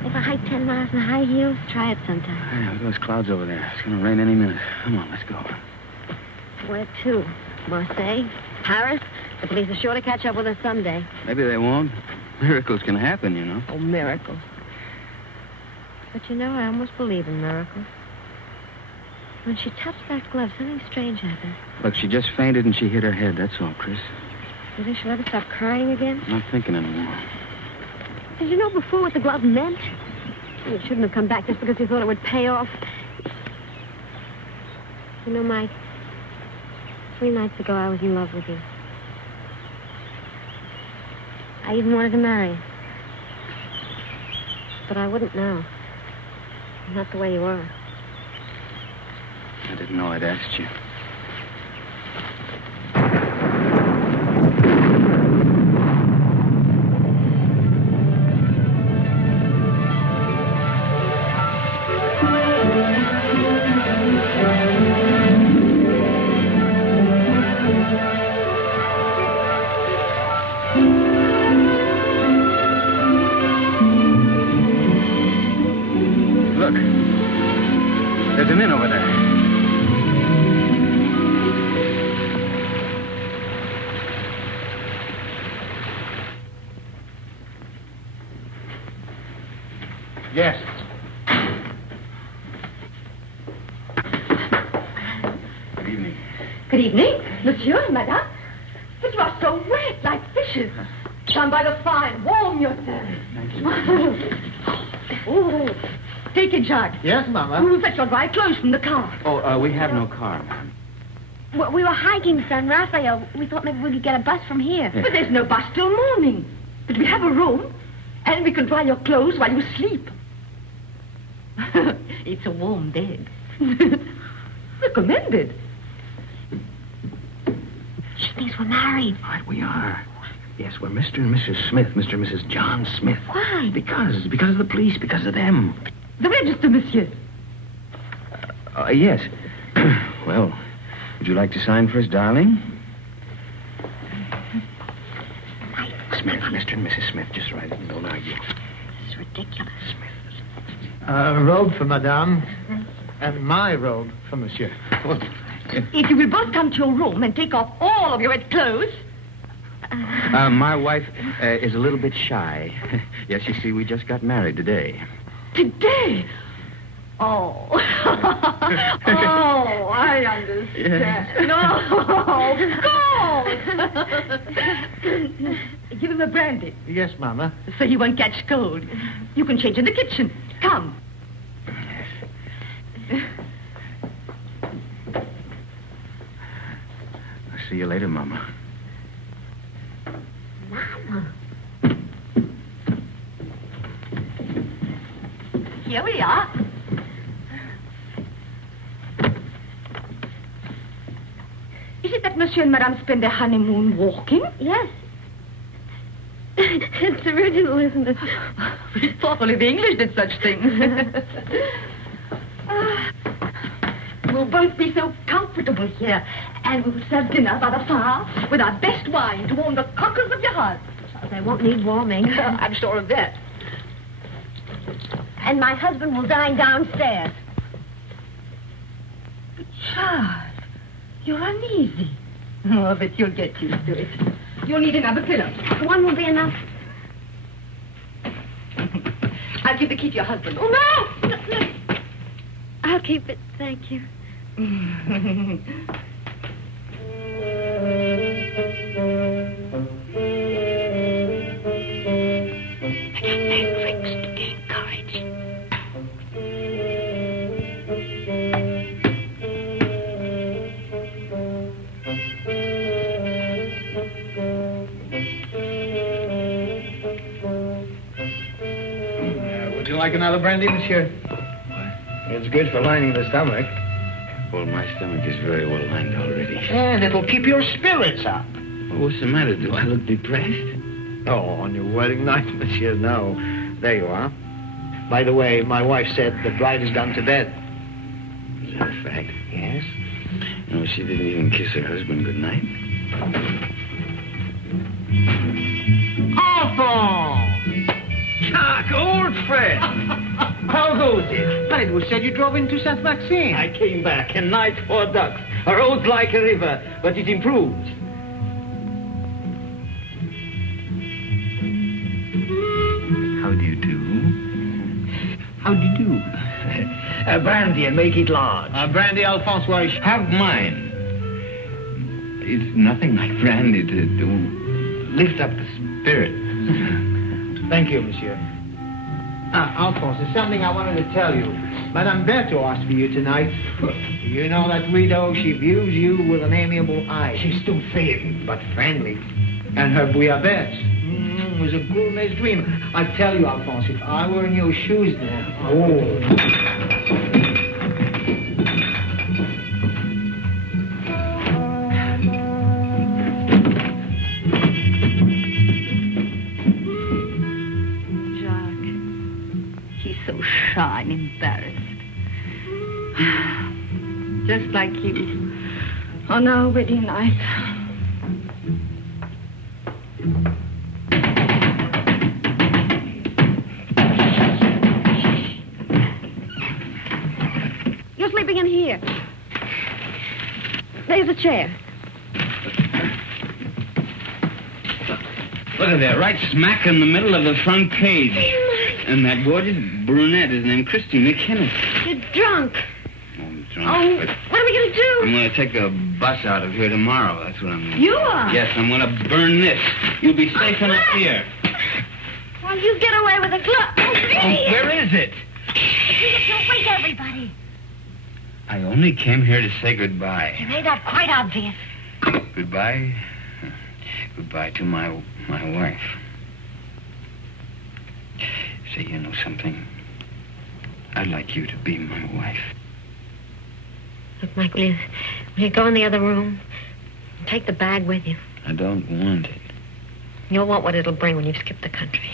If I hike 10 miles in high heels, try it sometime. Yeah, look at those clouds over there. It's going to rain any minute. Come on, let's go. Where to? Marseille? Paris? The police are sure to catch up with us someday. Maybe they won't. Miracles can happen, you know. Oh, miracles. But you know, I almost believe in miracles. When she touched that glove, something strange happened. Look, she just fainted and she hit her head. That's all, Chris. Do you think she'll ever stop crying again? I'm not thinking anymore. Did you know before what the glove meant? You shouldn't have come back just because you thought it would pay off. You know, Mike, 3 nights ago I was in love with you. I even wanted to marry you. But I wouldn't now. Not the way you are. I didn't know I'd asked you. Look, there's an inn over there. Yes. Good evening. Good evening, monsieur, madame. But you are so wet, like fishes. Stand by the fire, warm yourself. Thank you. Oh, take it, Jacques. Yes, Mama. We'll fetch your dry clothes from the car. Oh, we have no car, ma'am. Well, we were hiking San Rafael. We thought maybe we could get a bus from here. But there's no bus till morning. But we have a room, and we can dry your clothes while you sleep. It's a warm bed. Recommended. She thinks we're married. Right, we are. Yes, we're Mr. and Mrs. Smith, Mr. and Mrs. John Smith. Why? Because of the police, because of them. The register, monsieur. Yes. Well, would you like to sign for us, darling? Smith, Mr. and Mrs. Smith, just write it and don't argue. It's ridiculous. Robe for Madame, and my robe for Monsieur. If you will both come to your room and take off all of your wet clothes. My wife is a little bit shy. Yes, you see, we just got married today. Today? Oh. Oh, I understand. No, go. Give him a brandy. Yes, Mama. So he won't catch cold. You can change in the kitchen. Come. I'll see you later, Mama. Mama. Here we are. Is it that Monsieur and Madame spend their honeymoon walking? Yes. It's original, isn't it? We thought only the English did such things. We'll both be so comfortable here, and we'll serve dinner by the fire with our best wine to warm the cockles of your heart. They won't need warming. I'm sure of that. And my husband will dine downstairs. But Charles, you're uneasy. Oh, but you'll get used to it. You'll need another pillow. One will be enough. I'll give the key to your husband. Oh, no! I'll keep it, thank you. Would you like another brandy, monsieur? It's good for lining the stomach. Well, my stomach is very well lined already. And it'll keep your spirits up. Well, what's the matter? Do I look depressed? Oh, on your wedding night, monsieur, no. There you are. By the way, my wife said the bride has gone to bed. Is that a fact? Yes. No, she didn't even kiss her husband goodnight. Enfant! Chuck, old friend! How goes it? But it was said you drove into Saint Maxime. I came back, and night for ducks. A road like a river, but it improved. How do you do? How do you do? Brandy, and make it large. Brandy, Alphonse, why? Have mine. It's nothing like brandy to lift up the spirit. Thank you, monsieur. Alphonse, there's something I wanted to tell you. Madame Berthaud asked for you tonight. You know that widow, she views you with an amiable eye. She's still thin, but friendly. And her bouillabaisse was a gourmet's dream. I tell you, Alphonse, if I were in your shoes now... Oh... Shy and embarrassed. Just like you on our wedding night. You're sleeping in here. There's a chair. Look at that, right smack in the middle of the front page. And that gorgeous brunette is named Christine McKinnon. You're drunk. I'm drunk. Oh, but what are we going to do? I'm going to take a bus out of here tomorrow. That's what I'm going to do. You are? Yes, I'm going to burn this. You'll be safe enough here. Well, you get away with a glove. Oh, where is it? Don't wake everybody. I only came here to say goodbye. You made that quite obvious. Goodbye? Goodbye to my wife. Say, you know something? I'd like you to be my wife. Look, Mike, will you go in the other room? Take the bag with you. I don't want it. You'll want what it'll bring when you've skipped the country.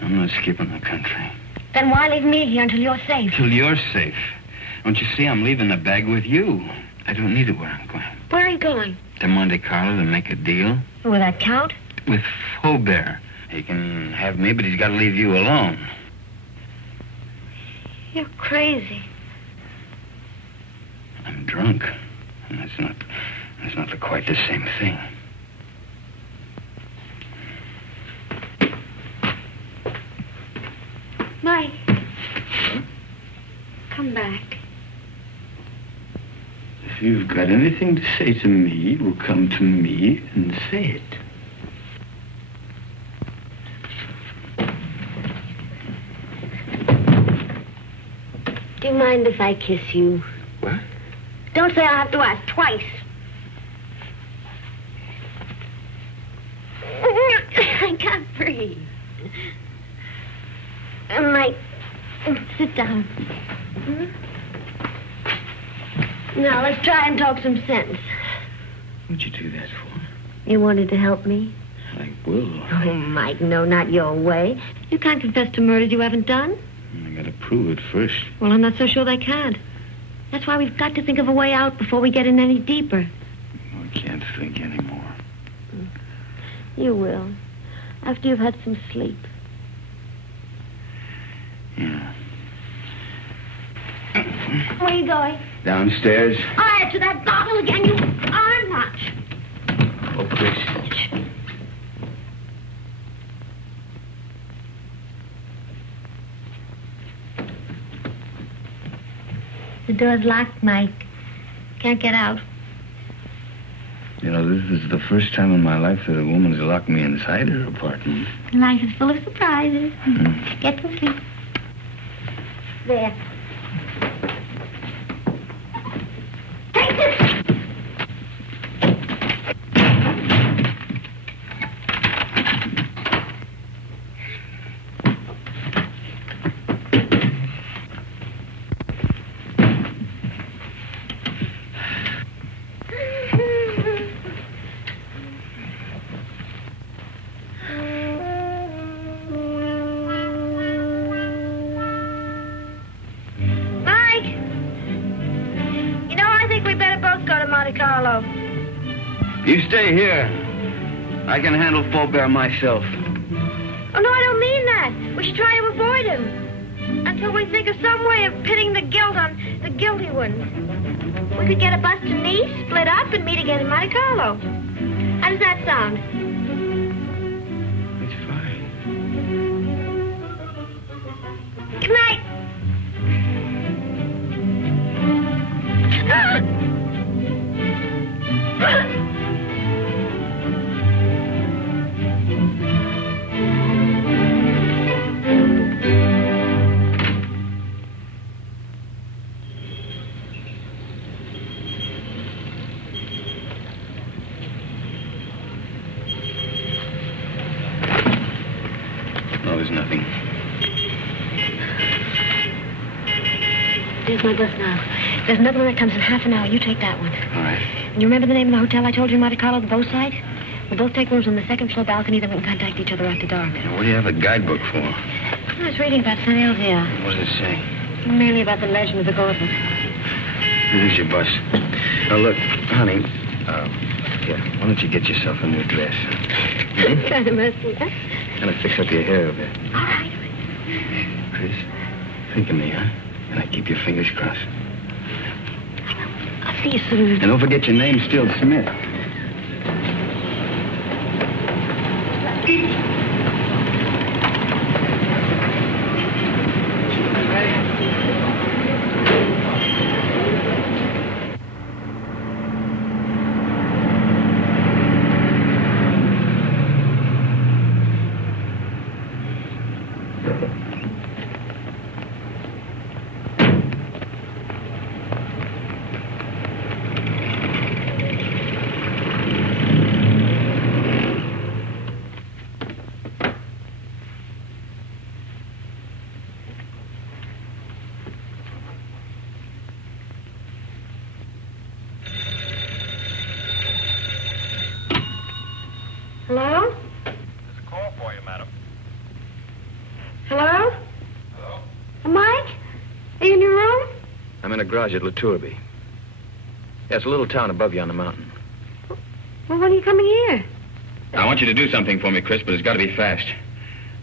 I'm not skipping the country. Then why leave me here until you're safe? Till you're safe. Don't you see I'm leaving the bag with you? I don't need it where I'm going. Where are you going? To Monte Carlo to make a deal. Will that count? With Faubert. He can have me, but he's got to leave you alone. You're crazy. I'm drunk. And that's not quite the same thing. Mike. Come back. If you've got anything to say to me, well, come to me and say it. Do you mind if I kiss you? What? Don't say I'll have to ask twice. I can't breathe. Mike, sit down. Now, let's try and talk some sense. What'd you do that for? You wanted to help me? I will. Oh, Mike, no, not your way. You can't confess to murders you haven't done. I gotta prove it first. Well, I'm not so sure they can. That's why we've got to think of a way out before we get in any deeper. I can't think anymore. You will. After you've had some sleep. Yeah. Where are you going? Downstairs. To that bottle again, you are not. Oh, Chris. The door's locked, Mike. Can't get out. You know, this is the first time in my life that a woman's locked me inside her apartment. Life is full of surprises. Get to sleep. There. Take this! You stay here. I can handle Faubert myself. Oh, no, I don't mean that. We should try to avoid him. Until we think of some way of pitting the guilt on the guilty ones. We could get a bus to Nice, split up, and meet again in Monte Carlo. How does that sound? It's fine. Good night. There's my bus now. There's another one that comes in half an hour. You take that one. All right. You remember the name of the hotel I told you in Monte Carlo, the bow site? We'll both take rooms on the second floor balcony, then we can contact each other after dark. What do you have a guidebook for? I was reading about St. Elzea. What does it say? Mainly about the legend of the Gauntlet. Here's your bus. Now, look, honey, here, why don't you get yourself a new dress? Kind of messy, huh? Kind of fix up your hair a bit. All right. Chris, think of me, huh? And I keep your fingers crossed. I'll see you soon. And don't forget your name's still Smith. Hello? There's a call for you, madam. Hello? Hello? Mike? Are you in your room? I'm in a garage at La Tourbe. Yeah, it's a little town above you on the mountain. Well, when are you coming here? I want you to do something for me, Chris, but it's got to be fast.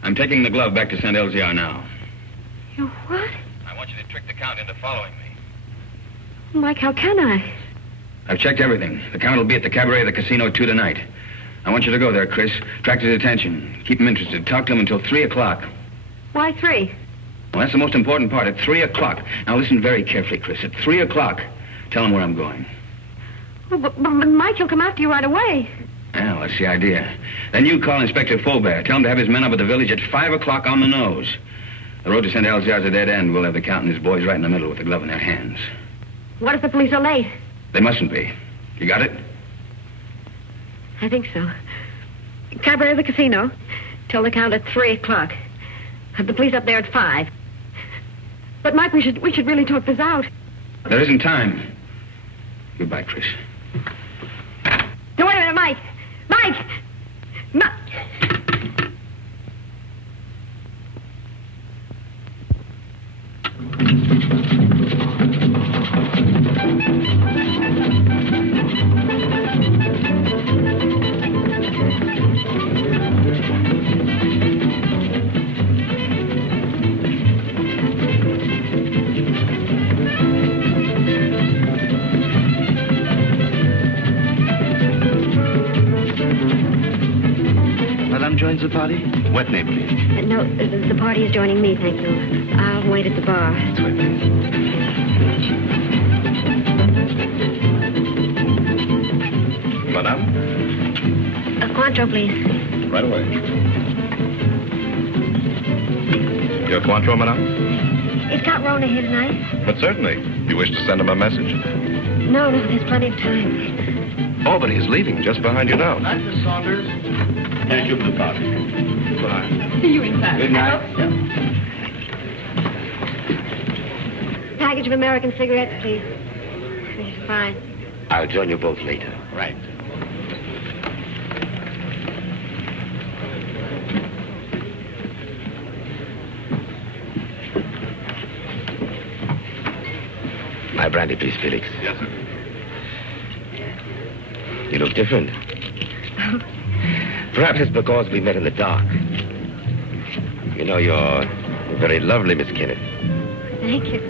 I'm taking the glove back to St. Elzea now. You what? I want you to trick the Count into following me. Mike, how can I? I've checked everything. The Count will be at the cabaret of the casino 2 tonight. I want you to go there, Chris. Attract his attention. Keep him interested. Talk to him until 3 o'clock. Why 3? Well, that's the most important part. At 3 o'clock. Now, listen very carefully, Chris. At 3 o'clock, tell him where I'm going. Oh, but Mike, he'll come after you right away. Well, that's the idea. Then you call Inspector Faubert. Tell him to have his men up at the village at 5 o'clock on the nose. The road to St. Elzea is a dead end. We'll have the Count and his boys right in the middle with the glove in their hands. What if the police are late? They mustn't be. You got it? I think so. Cabaret of the casino. Tell the Count at 3 o'clock. The police up there at 5. But, Mike, we should really talk this out. There isn't time. Goodbye, Trish. No, wait a minute, Mike! Mike! Joins the party? What name, please? No, the party is joining me, thank you. I'll wait at the bar. That's right, please. Madame? A Cointreau, please. Right away. Your Cointreau, madame? Is Count Rona here tonight? But certainly. You wish to send him a message? No, there's plenty of time. Oh, but he's leaving just behind you now. Night, Miss Saunders. Thank you for the party. Goodbye. See you inside. Good night. I hope so. Package of American cigarettes, please. This is fine. I'll join you both later. Right. My brandy, please, Felix. Yes, sir. You look different. Perhaps it's because we met in the dark. You know, you're very lovely, Miss Kenneth. Thank you.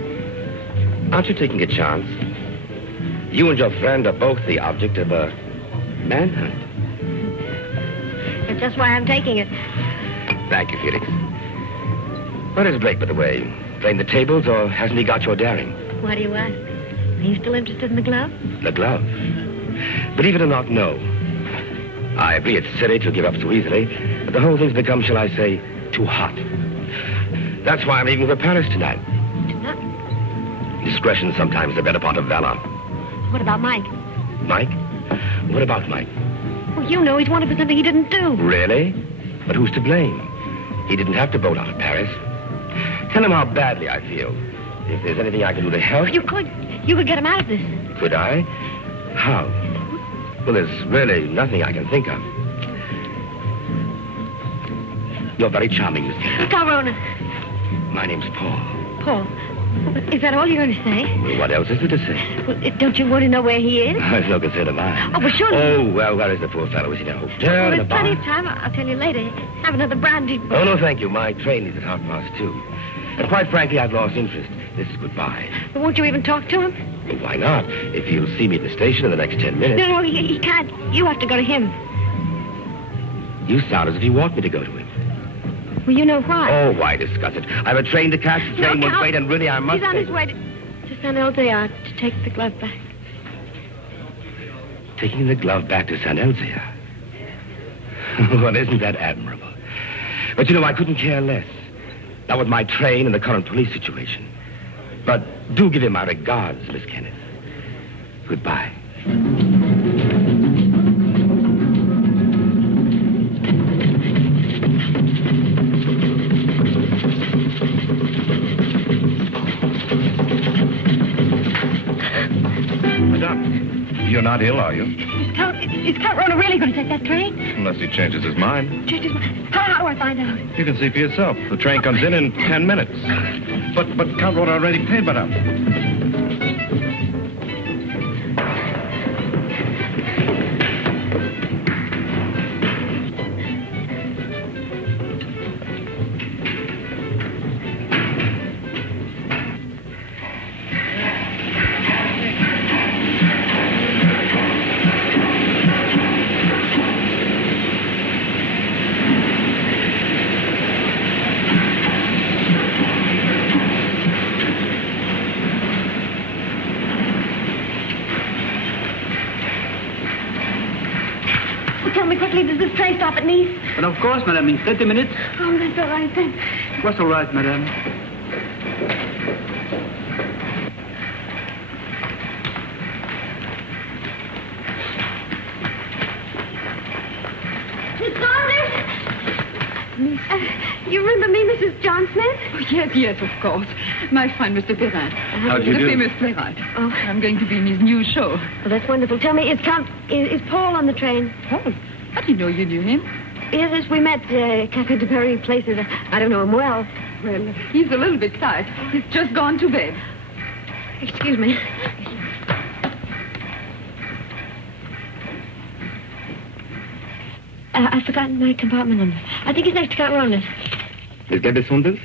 Aren't you taking a chance? You and your friend are both the object of a manhunt. That's just why I'm taking it. Thank you, Felix. Where is Blake, by the way? Playing the tables, or hasn't he got your daring? Why do you ask? Are you still interested in the glove? The glove? Believe it or not, no. I agree it's silly to give up so easily, but the whole thing's become, shall I say, too hot. That's why I'm leaving for Paris tonight. Tonight? Discretion's sometimes the better part of valor. What about Mike? Mike? What about Mike? Well, you know he's wanted for something he didn't do. Really? But who's to blame? He didn't have to boat out of Paris. Tell him how badly I feel. If there's anything I can do to help... You could get him out of this. Could I? How? Well, there's really nothing I can think of. You're very charming, Miss Kenneth. Count Rona. My name's Paul. Paul. Is that all you're going to say? Well, what else is there to say? Well, don't you want to know where he is? It's no concern of mine. Oh, but surely... Oh, well, where is the poor fellow? Is he in a hotel, Well, in a there's bar? plenty of time. I'll tell you later. Have another brandy. Oh, no, thank you. My train leaves at 2:30. And quite frankly, I've lost interest. This is goodbye. But won't you even talk to him? Well, why not? If he'll see me at the station in the next 10 minutes. No, he can't. You have to go to him. You sound as if you want me to go to him. Well, you know why. Oh, why discuss it? I have a train to catch. The train won't wait, and really I must... He's on his way to San Elzea to take the glove back. Taking the glove back to San Elzea? Well, isn't that admirable? But, you know, I couldn't care less. Not with my train and the current police situation. But do give him my regards, Miss Kenneth. Goodbye. Madame, you're not ill, are you? Is Count Rona really going to take that train? Unless he changes his mind. Change his mind. How do I find out? You can see for yourself. The train comes in 10 minutes. But Count Rona already paid, madame. Tell me quickly, does this train stop at Nice? But of course, madame, in 30 minutes. Oh, that's all right then. What's all right, madame? Miss Saunders? You remember me, Mrs. John Smith? Oh, yes, of course. My fine Mr. Perrin. How do you the do? famous playwright. Oh. I'm going to be in his new show. Well, that's wonderful. Tell me, is Paul on the train? Paul? How do you know you knew him? Yes, we met Cafe de Paris places. I don't know him well. Well, he's a little bit tired. He's just gone to bed. Excuse me. I've forgotten my compartment number. I think it's next to Count Rona's. Is Gabby Saunders?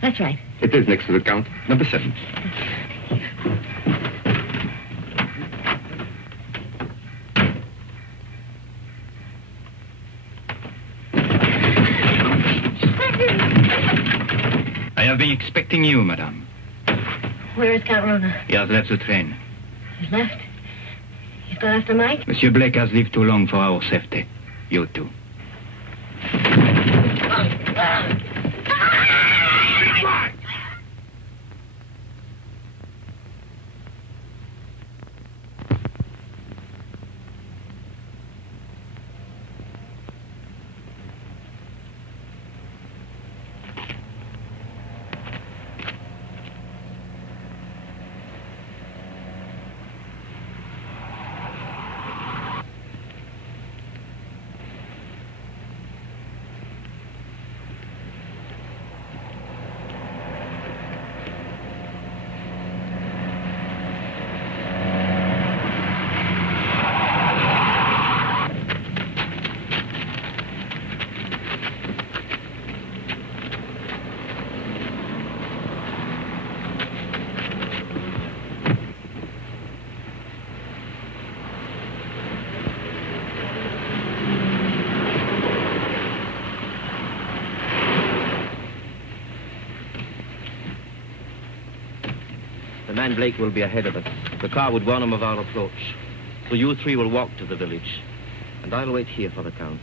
That's right. It is next to the Count. Number 7. I have been expecting you, madame. Where is Count Rona? He has left the train. He's left. He's gone after Mike? Monsieur Blake has lived too long for our safety. You too. The man Blake will be ahead of us. The car would warn him of our approach. So you three will walk to the village. And I'll wait here for the Count.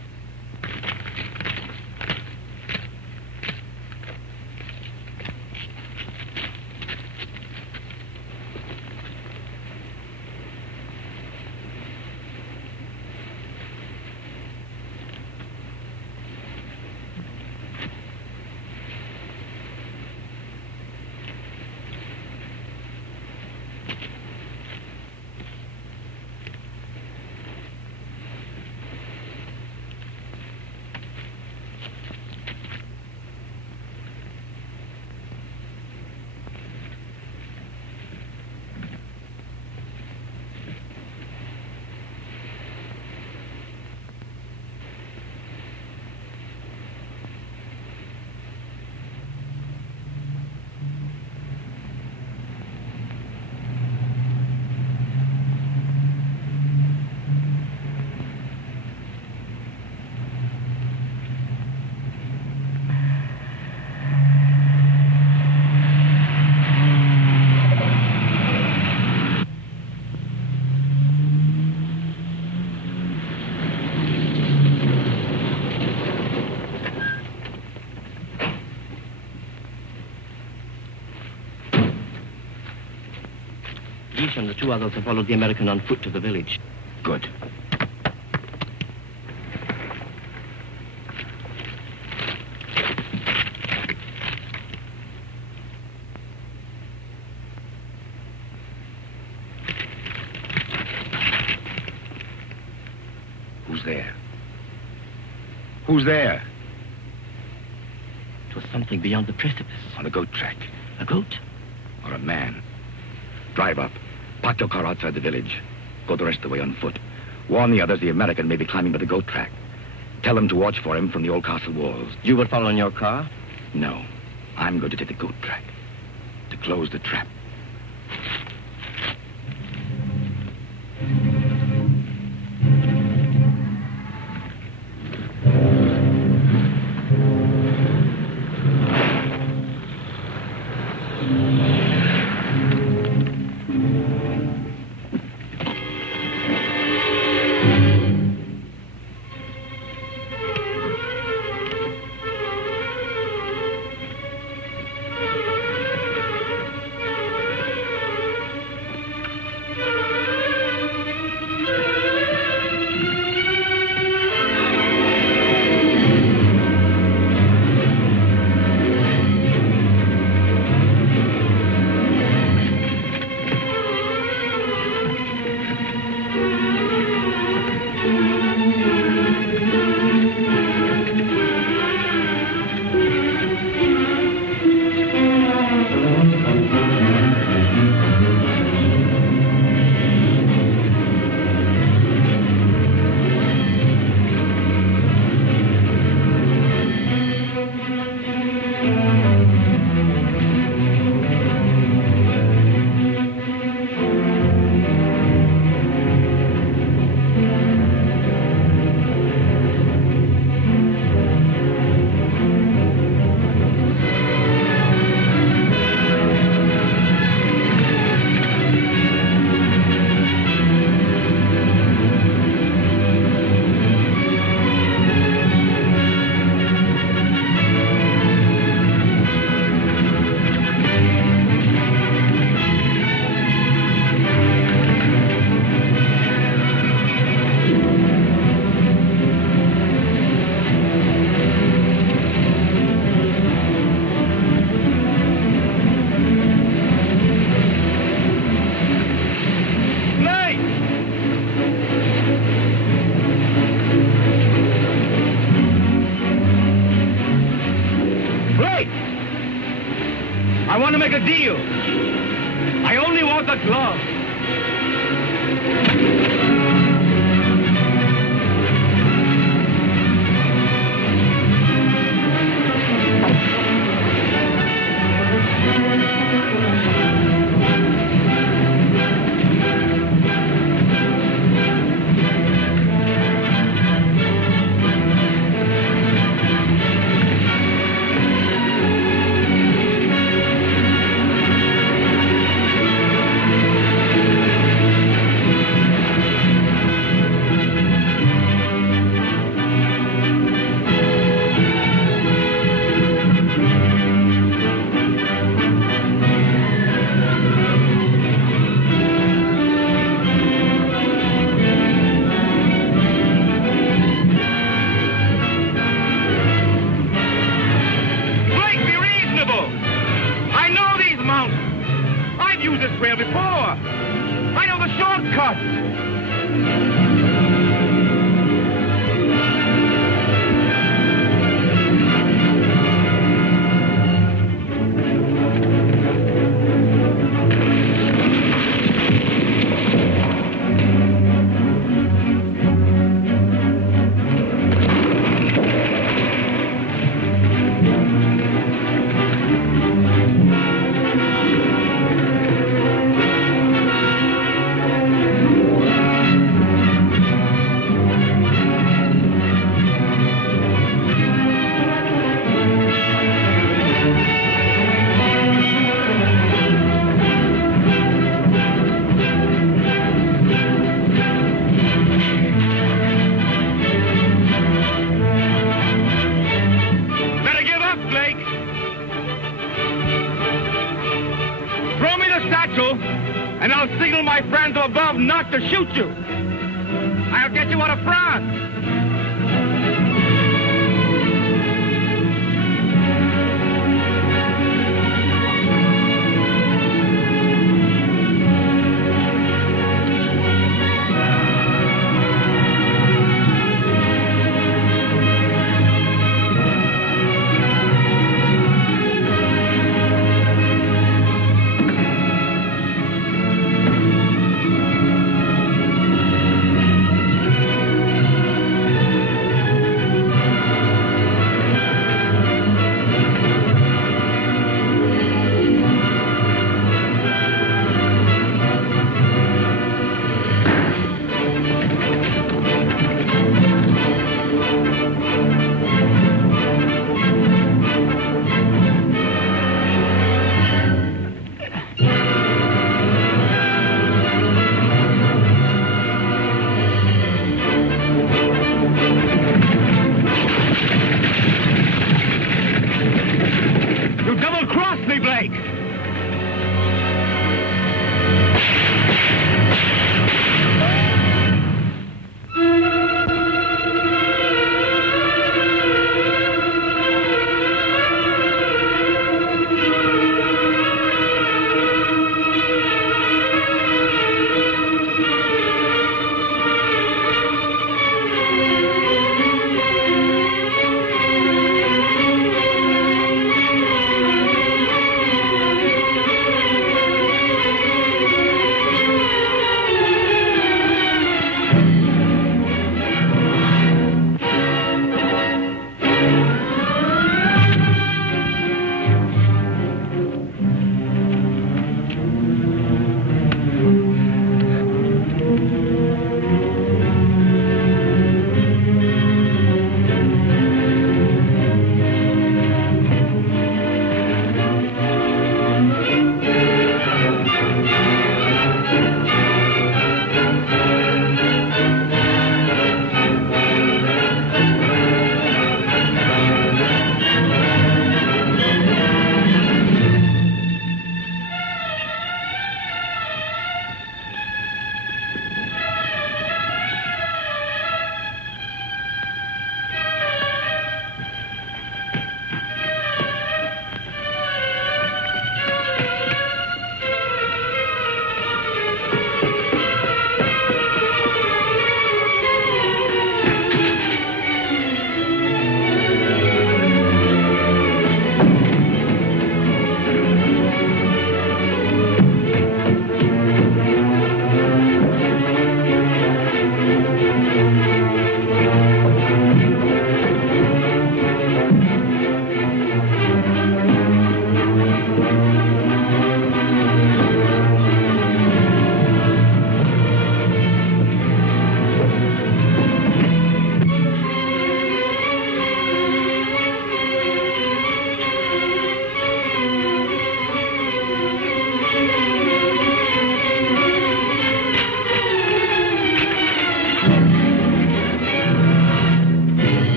And the 2 others have followed the American on foot to the village. Good. Who's there? Who's there? It was something beyond the precipice. On a goat track. A goat? Or a man. Drive up. Park your car outside the village. Go the rest of the way on foot. Warn the others the American may be climbing by the goat track. Tell them to watch for him from the old castle walls. You will follow in your car? No. I'm going to take the goat track. To close the trap. wait! I want to make a deal. I only want the glove. And I'll signal my friends above not to shoot you. I'll get you out of France.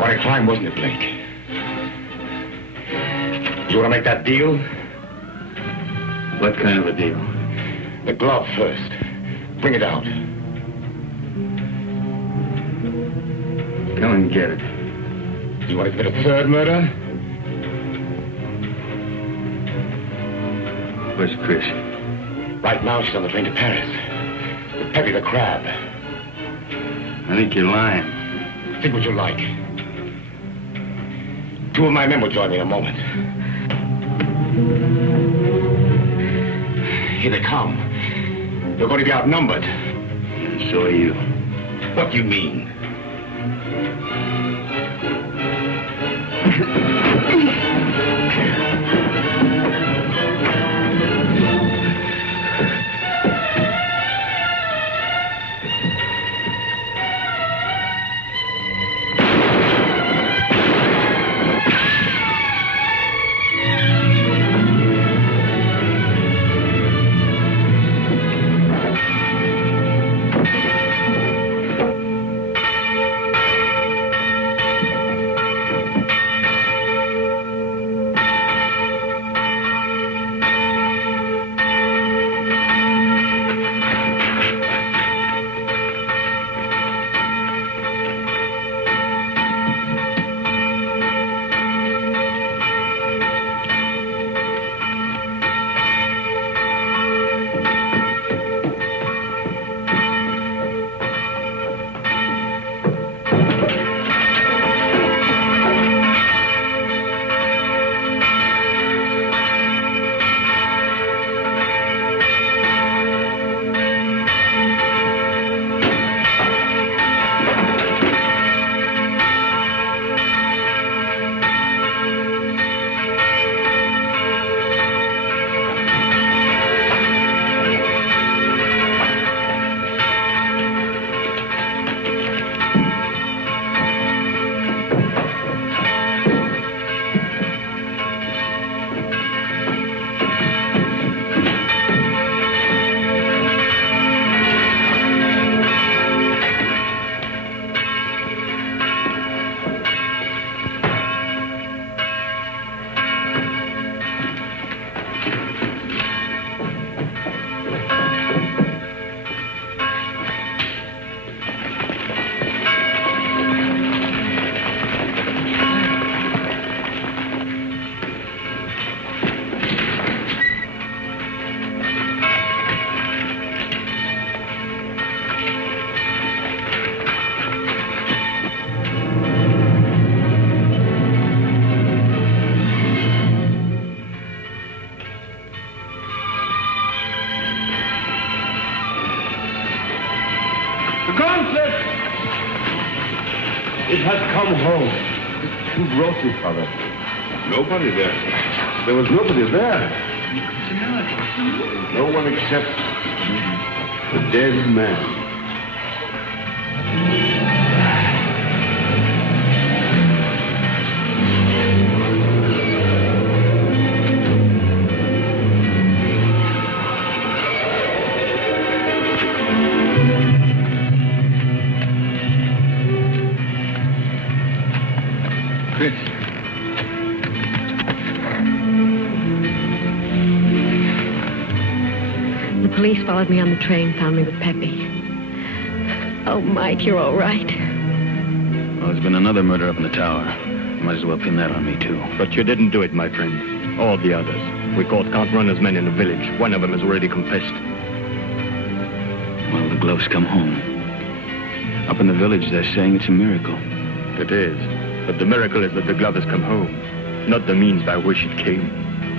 Quite a climb, wasn't it, Blake? You want to make that deal? What kind of a deal? The glove first. Bring it out. Come and get it. You want to commit a third murder? Where's Chris? Right now, she's on the train to Paris. With Peppy the Crab. I think you're lying. Think what you like. 2 of my men will join me in a moment. Here they come. You're going to be outnumbered. And so are you. What do you mean? Gauntlet! It has come home. Who brought it, Father? Nobody there. There was nobody there. No one except the dead man. Chris. The police followed me on the train, found me with Peppy. Oh, Mike, you're all right. Well, there's been another murder up in the tower. Might as well pin that on me, too. But you didn't do it, my friend. All the others. We caught Count Rona's men in the village. One of them has already confessed. Well, the gloves come home. Up in the village, they're saying it's a miracle. It is. But the miracle is that the glove has come home, not the means by which it came.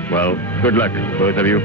Well, good luck, both of you.